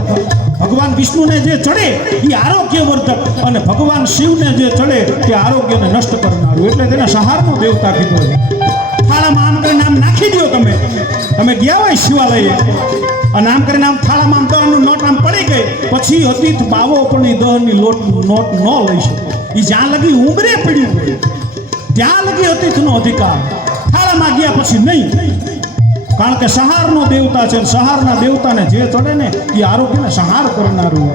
ભગવાન વિષ્ણુને જે ચડે એ આરોગ્યવર્ધક, અને ભગવાન શિવને જે ચડે તે આરોગ્યને નષ્ટ કરનારું, એટલે તેને સંહારનો દેવતા કીધો છે. થાળામાં આમ કરીને આમ નાખી દો. તમે ગયા હોય શિવાલયે અને આમ કરીને આમ થાળામાં આમ દહનું નોટ આમ પડી ગઈ, પછી અતીત બાવો પણ એ દહની નોટ ન લઈ શકે. એ જ્યાં લગી ઉંબરે પડ્યું હોય ત્યાં લગી અતીતનો અધિકાર. થાળામાં ગયા પછી નહીં, કારણ કે સંહારનો દેવતા છે. સંહારના દેવતાને જે ચડે ને એ આરોગ્યને સંહાર કરનારું.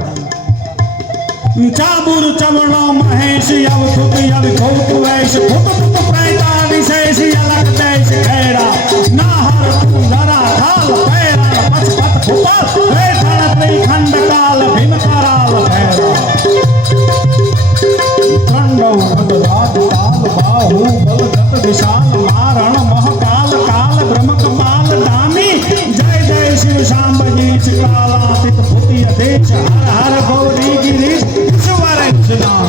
ચાબુર ચવણો મહેશ યવ સુતી યવ ભોગ વૈશ ભૂત ભૂત પ્રાયતા વિશેષ અલગ દેશ ખેડા નાહર તું જરા ખાલ પેરા પછ પત ભૂપાલ વેઠણ ત્રી ખંડ કાલ ભીમ કરાલ ભેરા ખંડવ ભગરાજ કાલ બાહુ બલ જત વિશાલ મારણ મહકાલ કાલ બ્રહ્મ કપાલ દામી જય જય શિવ શાંબ જીશ કાલાતીત ભૂતિય દેશ હર હર ગૌરી ગિરીશ ઈશ્વર ઈશ નામ.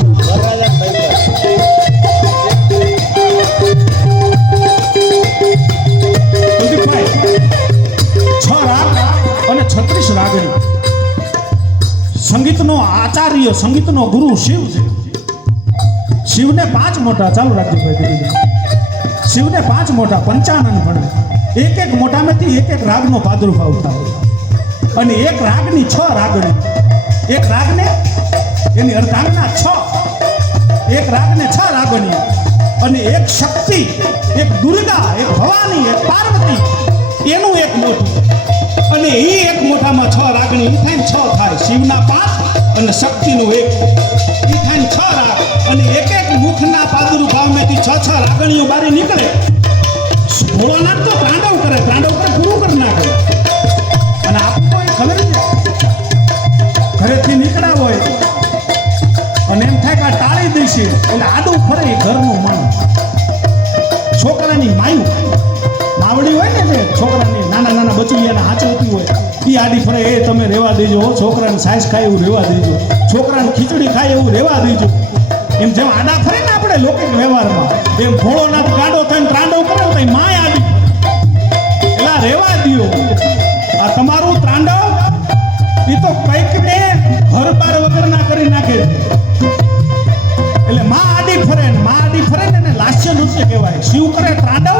સંગીતનો આચાર્ય, સંગીતનો ગુરુ શિવ છે. શિવને 5 મોટા, ચાલુ રાખજો ભાઈ, શિવને 5 મોટા પંચાનન ભણે. એક એક મોટામાંથી એક એક રાગનો પ્રાદુર્ભાવ થાય, અને એક રાગની 6 રાગણી. એક રાગને એની અર્ધાંગના 6, એક રાગને 6 રાગણી, અને એક શક્તિ, એક દુર્ગા, એક ભવાની, એક પાર્વતી, એનું એક મોટું, અને એ એક મોટામાં 6 રાગણી, એ થાય 6 થાય. શિવના 5 અને શક્તિનું 1, એ થાય 6 રાગ. અને એક એક મુખના પ્રાદુર્ભાવમાંથી 6 રાગણીઓ બારી નીકળે. ભોળાનાથ તો તાંડવ કરે, તાંડવ કરે પૂરું કરી નાખે. અને આપણું કોઈ ખબર છે ઘરેથી નીકળ્યા હોય અને એમ થાય કે આ ટાળી દેશે એટલે આડું ફરે એ ઘરનું મન. છોકરાની માયું નાવડી હોય ને જે છોકરાની નાના નાના બચુલિયાને હાચવતી હોય એ આડી ફરે, એ તમે રહેવા દેજો, છોકરાને સાઈઝ ખાય એવું રહેવા દેજો, છોકરાને ખીચડી ખાય એવું રહેવા દેજો. એમ જેમ આડા ફરે ને આપણે લૌકિક વ્યવહારમાં, એમ ભોળોનાથ ગાડો થઈને ત્રાંડવ કરે તો માય આડી એલા રહેવા દ્યો. આ તમારું ત્રાંડવ એ તો કંઈક ને ઘર બાર વગરના કરી નાખે. એટલે માં આડી ફરે ને માં આડી ફરે ને એને લાસ્ય નૃત્ય કહેવાય. શિવ કરે ત્રાંડવ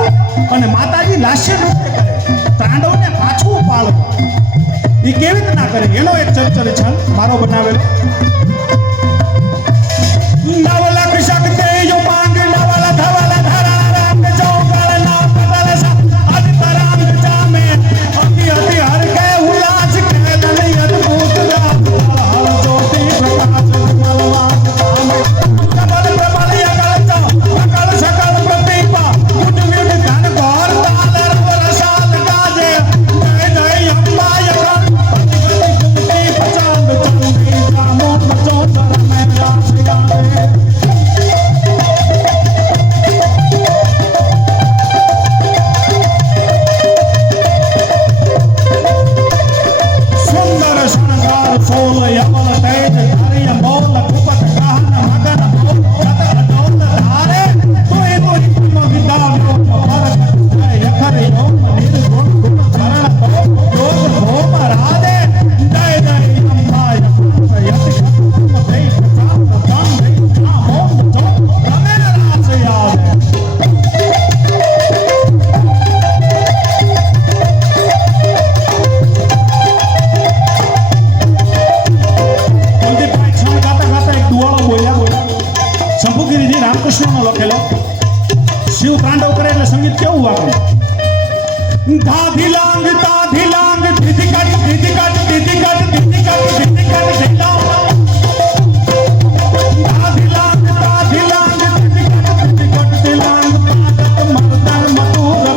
અને માતાજી લાસ્ય નૃત્ય કરે. ત્રાંડવને પાછું પાળો એ કેવી રીતના કરે એનો એક ચર્ચા છે મારો બનાવેલો. નવ લાખ શક્તિ જો માંગ નવલા ધવલા ધરા રામ ચોકાળ ના પટલ સા અજ તરામ જામે અતિ અતિ હર કે ઉલ્લાસ કે દલી અદ્ભુત રામ હર જ્યોતિ પ્રકાશ મલવા સામે પ્રબલ પ્રબલ યગલ તો સકલ સકલ પ્રતિભા ઉજ વિજ ધન ગોર તાલ રસાલ ગાજે જય જય અંબા યગમ ગતિ પચાંદ ચંદી જામો બચો સર મેં રાસ યાદે. સુંદર શણગાર સોલ યમલ તેજ ધરિય મોલ કુપત કાહન મગન મોલ જત અડોલ ધારે તુઈ તુઈ તુમ વિદા યો પરક યખર યોમ નિર્ગુણ ગુણ કરણ તો યોગ ભોમ રાધે જય જય અંબા યતિ તુમ દઈ ચાંદ ચાંદ દઈ આ મોમ તો રમે રાસ યાદ. કુલદીપભાઈ છણ ગાતા ગાતા એક દુવાળો બોલ્યા. શંભુગીરીજી રામકૃષ્ણનો લખેલો. શિવ તાંડવ કરે એટલે સંગીત કેવું વાગે? ધાધી લાંગ તાધી લાંગ ધીધી કાટ ધીધી કાટ ધીધી કાટ ધીધી કાટ ધીધી કાટ ધીલા ધાધી લાંગ તાધી લાંગ ધીધી કાટ ધીધી કાટ ધીલાંગ પાદત મર્દન મધુર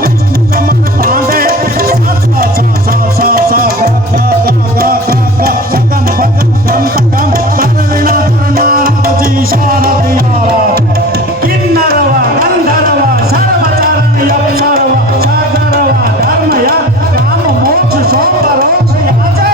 કમર બાંધે સા સા સા સા સા ગા ગા ગા ગા સગમ ભગમ ગમ તકમ પરવિણા પરનારજી શારદિયા કિન્નરવા ગંધર્વા સર્વચરણ યક્ષરવા સાગરવા ધર્મયા કામ મોક્ષ સોમરોક્ષ યાચે.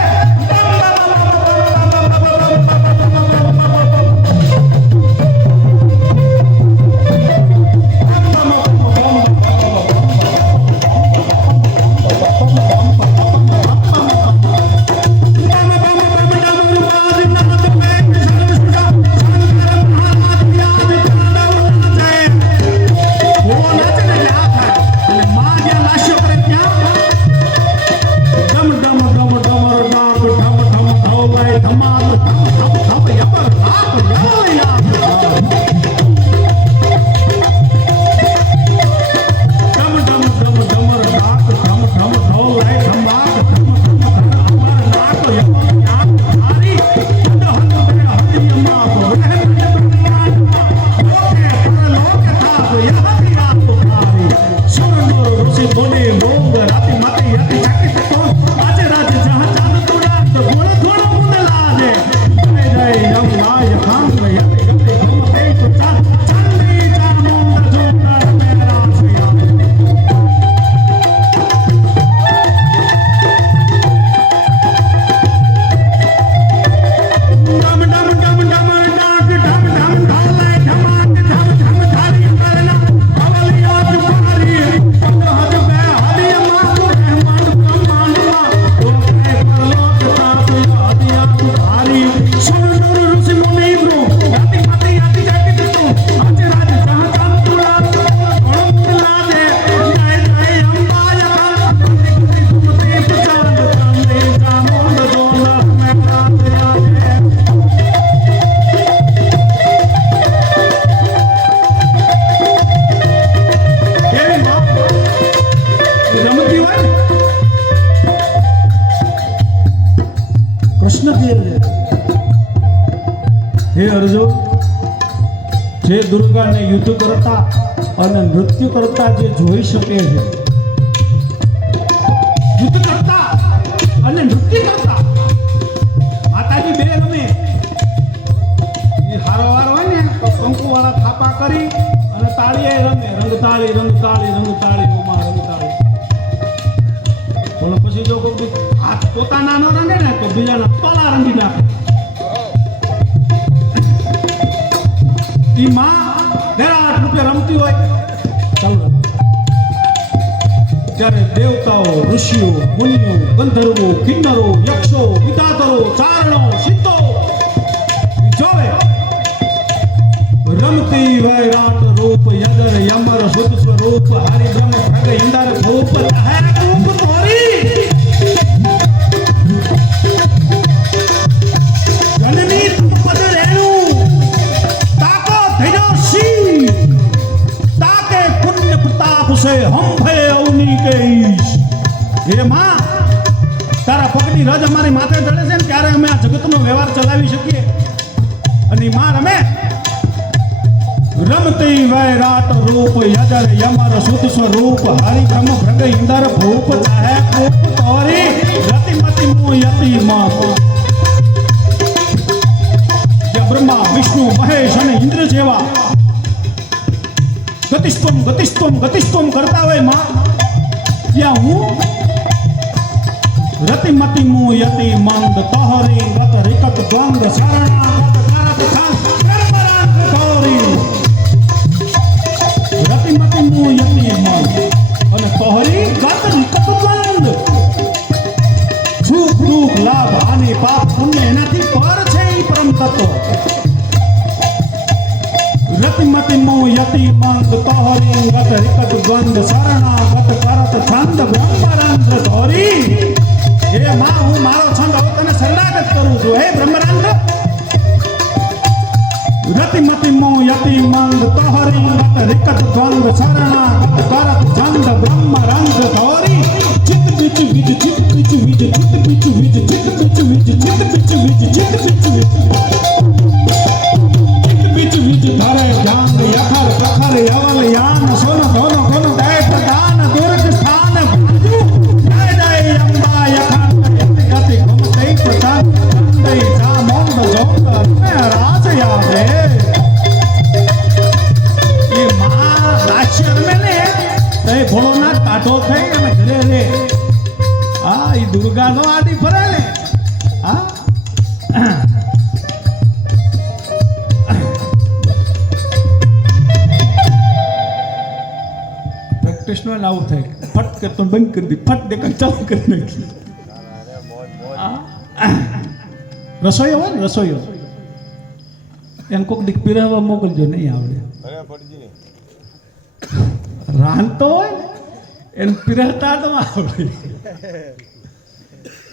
હે અર્જુન, જે દુર્ગાને યુદ્ધ કરતા અને નૃત્ય કરતા જે જોઈ શકે છે, યુદ્ધ કરતા અને નૃત્ય કરતા રંગતાળી ઓમાં રંગતાળી. પણ પછી જો કોઈ આ પોતાના નો રંગે ને તો બીજાના તોલા રંગી નાખે. ઈ માં દેરાટ રૂપે રમતી હોય ચાલો ત્યારે દેવતાઓ, ઋષિઓ, મુનિઓ, ગંધર્વો, કિન્નરો, યક્ષો, વિધાતરો, ચારણો, સિદ્ધો જોવે રમતી વૈરાટ રૂપ યદર યમર સુદ સ્વરૂપ હરિ બ્રહ્મ ભગ ઇન્દર ભૂપ દહેક રૂપ તોરી જનની તું પદ રેણુ તાકો ધૈર્ય સી તાકે પુણ્ય પ્રતાપ સે હમ ભય અવની કે ઈશ. હે માં તારા પગની રજ અમારી માથે ચડે છે ને ત્યારે અમે આ જગતનો વ્યવહાર ચલાવી શકીએ. અને માં રમે રમતી વૈરાટ રૂપ યદર યમર સુદ સ્વરૂપ હરિ બ્રહ્મ ભૃગ ઇન્દર ભૂપ દહેક રૂપ તોરી રતિમતિ મુ યતિ માં. જે બ્રહ્મા વિષ્ણુ મહેશ અને ઇન્દ્ર જેવા ગતિસ્તમ કરતા હોય માં ત્યાં હું રતિમતિ મુ યતિ મંદ તોહરી રત રિકટ દ્વંદ શરણાગત કરત છંદ બ્રહ્મરાંગ તોરી રતિમતિ મુ યતિ મંદ અને તોહરી ગત રિકટ દ્વંદ સુખ દુઃખ લાભ હાનિ પાપ પુણ્ય એનાથી પર છે ઈ પરમ તત્વ. રતિમતિ મુ યતિ મંદ તોહરી ગત રિકટ દ્વંદ શરણાગત કરત છંદ બ્રહ્મરાંગ તોરી. હે માં હું મારો છંદ હવે તને શરણાગત કરું છું હે બ્રહ્મરાંગ. રતિમતિ મુ યતિ મંદ તોહરી ગત રિકટ દ્વંદ શરણાગત કરત છંદ બ્રહ્મરાંગ તોરી. ચિત્ત બીચ વિજ ચિત્ત બીચ વિજ ચિત્ત બીચ વિજ ચિત્ત બીચ વિજ ચિત્ત બીચ વિજ ચિત્ત બીચ વિજ બીચ વિચ ધરે જાંગ યખર પ્રખર યવલ યાન સોન ધોન કોન દૈત દાન દુર્ગ સ્થાન ભાજુ જય જય અંબા યખંડ યતિ ગતિ ઘુમતે પ્રતાપ ચંદે જા મોંદ જોત મે રાજ યાદે. એ માં દાસ્ય રમે ને તે ભોળોનાથ કાઢો થઈ અને ઘરે રે આ ઈ દુર્ગાનો આડી ફરે ને હા कृष्ण ना उठे फट के तो बंद कर दी फट देकर चालू करने की रसोई हो रसोई एन कोक दिख पीरावा मोकलजो नहीं आवड़े રાંધતો હોય એને પીરહતા તો આવડે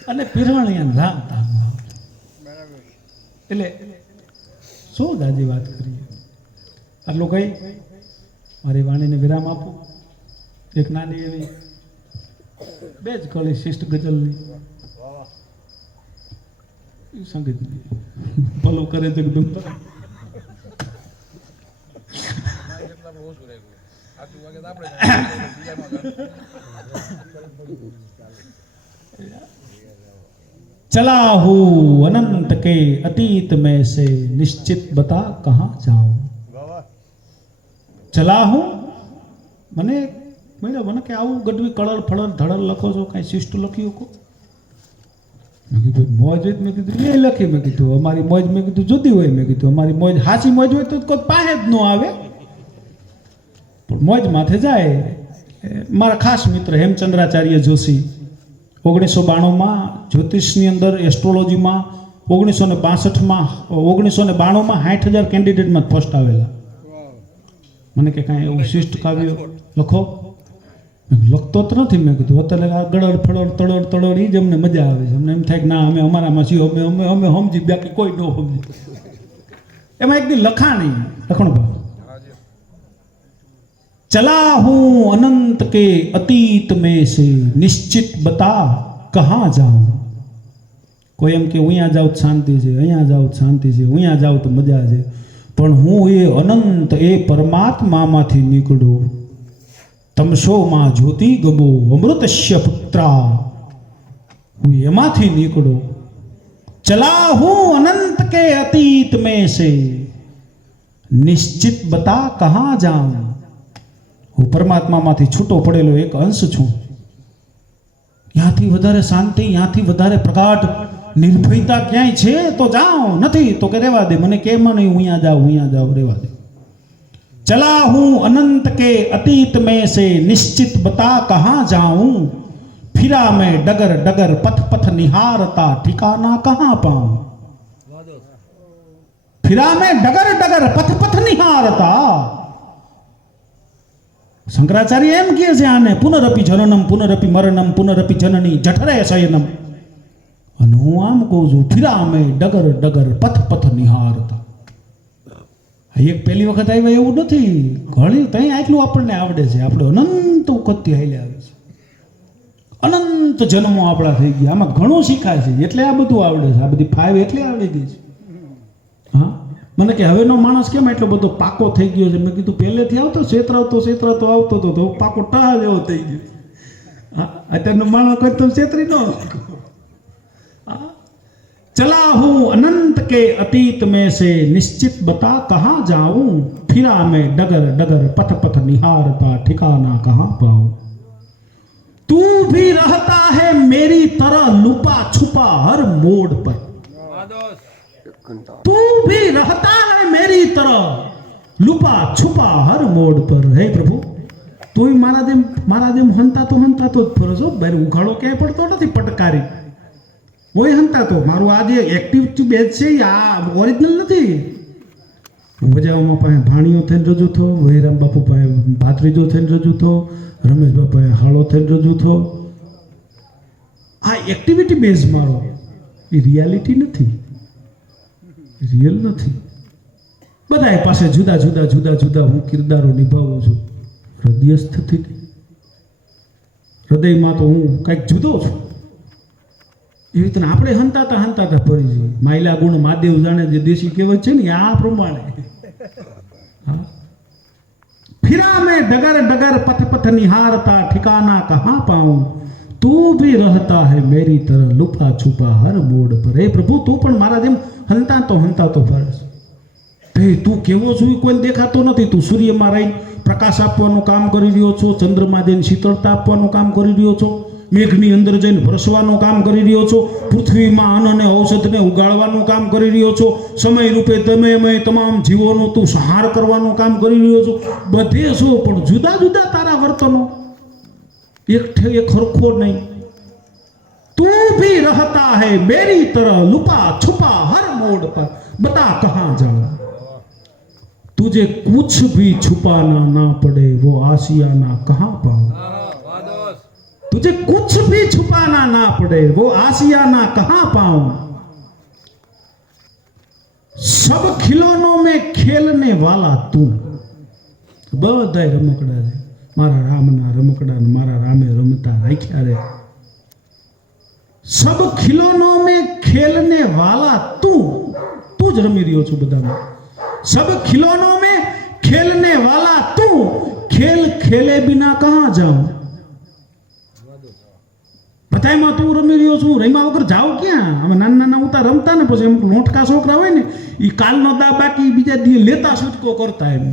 અને પીરણી એને રાંધતા એટલે શું દાદી વાત કરીએ. આટલું કઈ મારી વાણીને વિરામ આપું. એક નાની એવી બે જ કળી શિષ્ટ ગઝલની સંગીતની ભલું કરે જગદંબા. चला हूँ अनंत के अतीत में से निश्चित बता कहाँ जाऊं. चला हूँ મને મને કે આવું ગઢવી કળર ફળર ધડર લખો છો કાંઈ શિષ્ટ લખ્યું કો. મેં કીધું મોજ હોય મેં કીધું એ લખી. મેં કીધું અમારી મોજ મેં કીધું જુદી હોય. મેં કીધું અમારી મોજ હાચી મોજ હોય તો કોઈ પાસે જ ન આવે પણ મોજ માથે જાય. મારા ખાસ મિત્ર હેમચંદ્રાચાર્ય જોશી 1992માં જ્યોતિષની અંદર એસ્ટ્રોલોજીમાં 1962માં 60,000 કેન્ડિડેટમાં ફર્સ્ટ આવેલા. મને કે કાંઈ એવું શિષ્ટ કાવ્ય લખો. લખતો જ નથી. મેં કીધું અત્યારે આ ગળડ ફળડ તળડ તળડ એ જ અમને મજા આવે છે. અમને એમ થાય કે ના અમે અમારામાં છીએ અમે અમે સમજી બાકી કોઈ ન સમજી. એમાં એક દી લખાણી લખણ ભાવ चला हूं अनंत के अतीत में से निश्चित बता कहाँ जाऊं. કોઈ એમ કે અહીંયા જાવ શાંતિ છે, અહીંયા જાવ શાંતિ છે, અહીંયા જાવ તો મજા છે, પણ હું એ અનંત એ પરમાત્મામાંથી નીકળું. તમસોમાં જ્યોતિ ગમો અમૃતસ્ય પુત્રા, હું એમાંથી નીકળું. ચલા હું અનંત કે અતીત में से निश्चित बता कहाँ जाऊं. હું પરમાત્મામાંથી છૂટો પડેલો એક અંશ છું. યાથી વધારે શાંતિ, યાથી વધારે પ્રગાઢ નિર્ભયતા ક્યાંય છે તો જાઓ, નથી તો કે રહેવા દે, મને કેમ નહીં, હું અહીંયા જાઉં, રહેવા દે. चला हूं अनंत के अतीत में से निश्चित बता कहां जाऊं, फिरा मैं डगर डगर पथ पथ निहारता ठिकाना कहां पाऊं. फिरा मैं डगर डगर पथ पथ निहारता. शंकराचार्य एम किए છે આને, પુનરપી જનનમ પુનરપી મરણમ પુનરપી જનની જઠરે શયનમ. અને હું આમ કહું છું, ફિરા મેં ડગર ડગર પથ પથ નિહારતા. એક પહેલી વખત આવ્યા એવું નથી, ઘણી ત્યાં આટલું આપણને આવડે છે. આપણે અનંત વખતથી હાલે આવે છે, અનંત જન્મો આપણા થઈ ગયા, આમાં ઘણું શીખાય છે, એટલે આ બધું આવડે છે. આ બધી ફાઈવ એટલે આવડી ગઈ છે. હા, મને કે હવેનો માણસ કેમ એટલો બધો પાકો થઈ ગયો છે? મેં કીધું પહેલેથી આવતો છેતરાવતો આવતો હતો તો પાકો ટા જેવો થઈ ગયો. હા, અત્યારનો માણસ કોઈ તો છેતરી ન. चला हूं अनंत के अतीत में से निश्चित बता कहां जाऊं, फिरा मैं डगर डगर पथ पथ निहारता ठिकाना कहां पाऊं. तू भी रहता है मेरी तरह लुपा छुपा हर मोड़ पर. तू भी रहता है मेरी तरह लुपा छुपा हर मोड़ पर. હે પ્રભુ, તું મારા જેમ હંતાતો જ ફરો છો. બહાર ઉઘાડો ક્યાંય પડતો નથી, પટકારી હોય હંતાતો. મારું આ જે એક્ટિવિટી બેચ છે આ ઓરિજિનલ નથી. વજાઓમાં પાસે ભાણીઓ થઈને રજૂ થો, વહીરામ બાપુ પાસે ભાત્રીજો થઈને રજૂ થો, રમેશ બાપાએ હાળો થઈને રજૂ થો. આ એક્ટિવિટી બેઝ મારો, એ રિયાલિટી નથી, રિયલ નથી. બધા પાસે જુદા જુદા હું કિરદારો નિભાવું છું. હૃદયસ્થથી હૃદયમાં તો હું કંઈક જુદો છું. એવી રીતે આપણે હંતાતા ફરી જઈએ. માયલા ગુણ મહાદેવ જાણે, જે દેશી કહેવત છે ને આ પ્રમાણે. फिरा मैं डगर डगर पथ पथ निहारता ठिकाना कहां पाऊं, तू भी रहता है मेरी तरह लुपा छुपा हर मोड़ पर. हे प्रभु, તું પણ મારા જેમ હંતાતો ફરસ. તે તું કેવો છું કોઈ દેખાતો નથી. તું સૂર્યમાં રહી પ્રકાશ આપવાનું કામ કરી રહ્યો છો, ચંદ્રમાં જઈને શીતળતા આપવાનું કામ કરી રહ્યો છો, મેઘની અંદર જઈને વરસવાનું કામ કરી રહ્યો છો, પૃથ્વીમાં અન્ન અને ઔષધને ઉગાડવાનું કામ કરી રહ્યો છો, સમય રૂપે તમે તમામ જીવોનો તું સંહાર કરવાનું કામ કરી રહ્યો છો. બધે છો, પણ જુદા જુદા તારા વર્તનો, એક સરખો નહીં. તું भी रहता है मेरी तरह लुका छुपा हर मोड़ पर, बता कहां जाऊं. तुझे कुछ भी छुपाना ना पड़े वो आशियाना कहां पाऊं. तुझे कुछ भी छुपाना ना पड़े वो आशियाना कहां पाऊं. सब खिलौनों में खेलने वाला तू. બધા રમકડા છે, મારા રામના રમકડા ને મારા રામે રમતા રાખ્યા રે. सब खिलौनों में खेलने वाला तू જ રમી રહ્યો છું બધામાં. सब खिलौनों में खेलने वाला तू, खेल खेले बिना कहां जाऊं. બધામાં તું રમી રહ્યો છું, રમ્યા વગર જાવ ક્યાં? અમે નાના ઉતા રમતા ને, પછી એમ લોટકા છોકરા હોય ને, એ કાલનો દા બાકી બીજા દી લેતા છૂટકો કરતા. એમ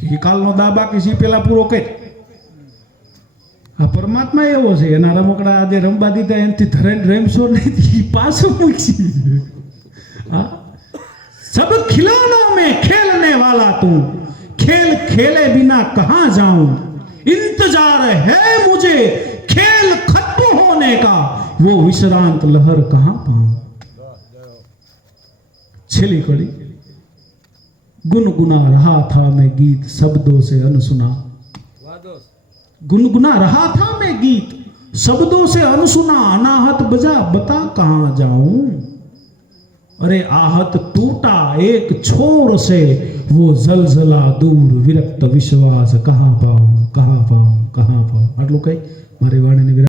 કે કાલનો દા બાકી છે પેલા પૂરો કરી. આ પરમાત્મા એવો છે, એના રમકડા આજે રમવા દીધા એનાથી ધરેન રમશો નહીં, પાછું મૂકી. હા, सब खिलौनों में खेलने वाला तू, खेल खेले बिना कहां जाऊं. इंतजार है मुझे खेल खत्म होने का, वो विश्रांत लहर कहां पाऊं. छेली कड़ी. गुनगुना रहा था मैं गीत शब्दों से अनसुना. गुनगुना रहा था मैं गीत शब्दों से अनसुना, अनाहत बजा बता कहां जाऊं. अरे आहत टूटा एक छोर से वो जलजला दूर, विरक्त विश्वास कहां पाऊं. આટલું કઈ મારી વાણીને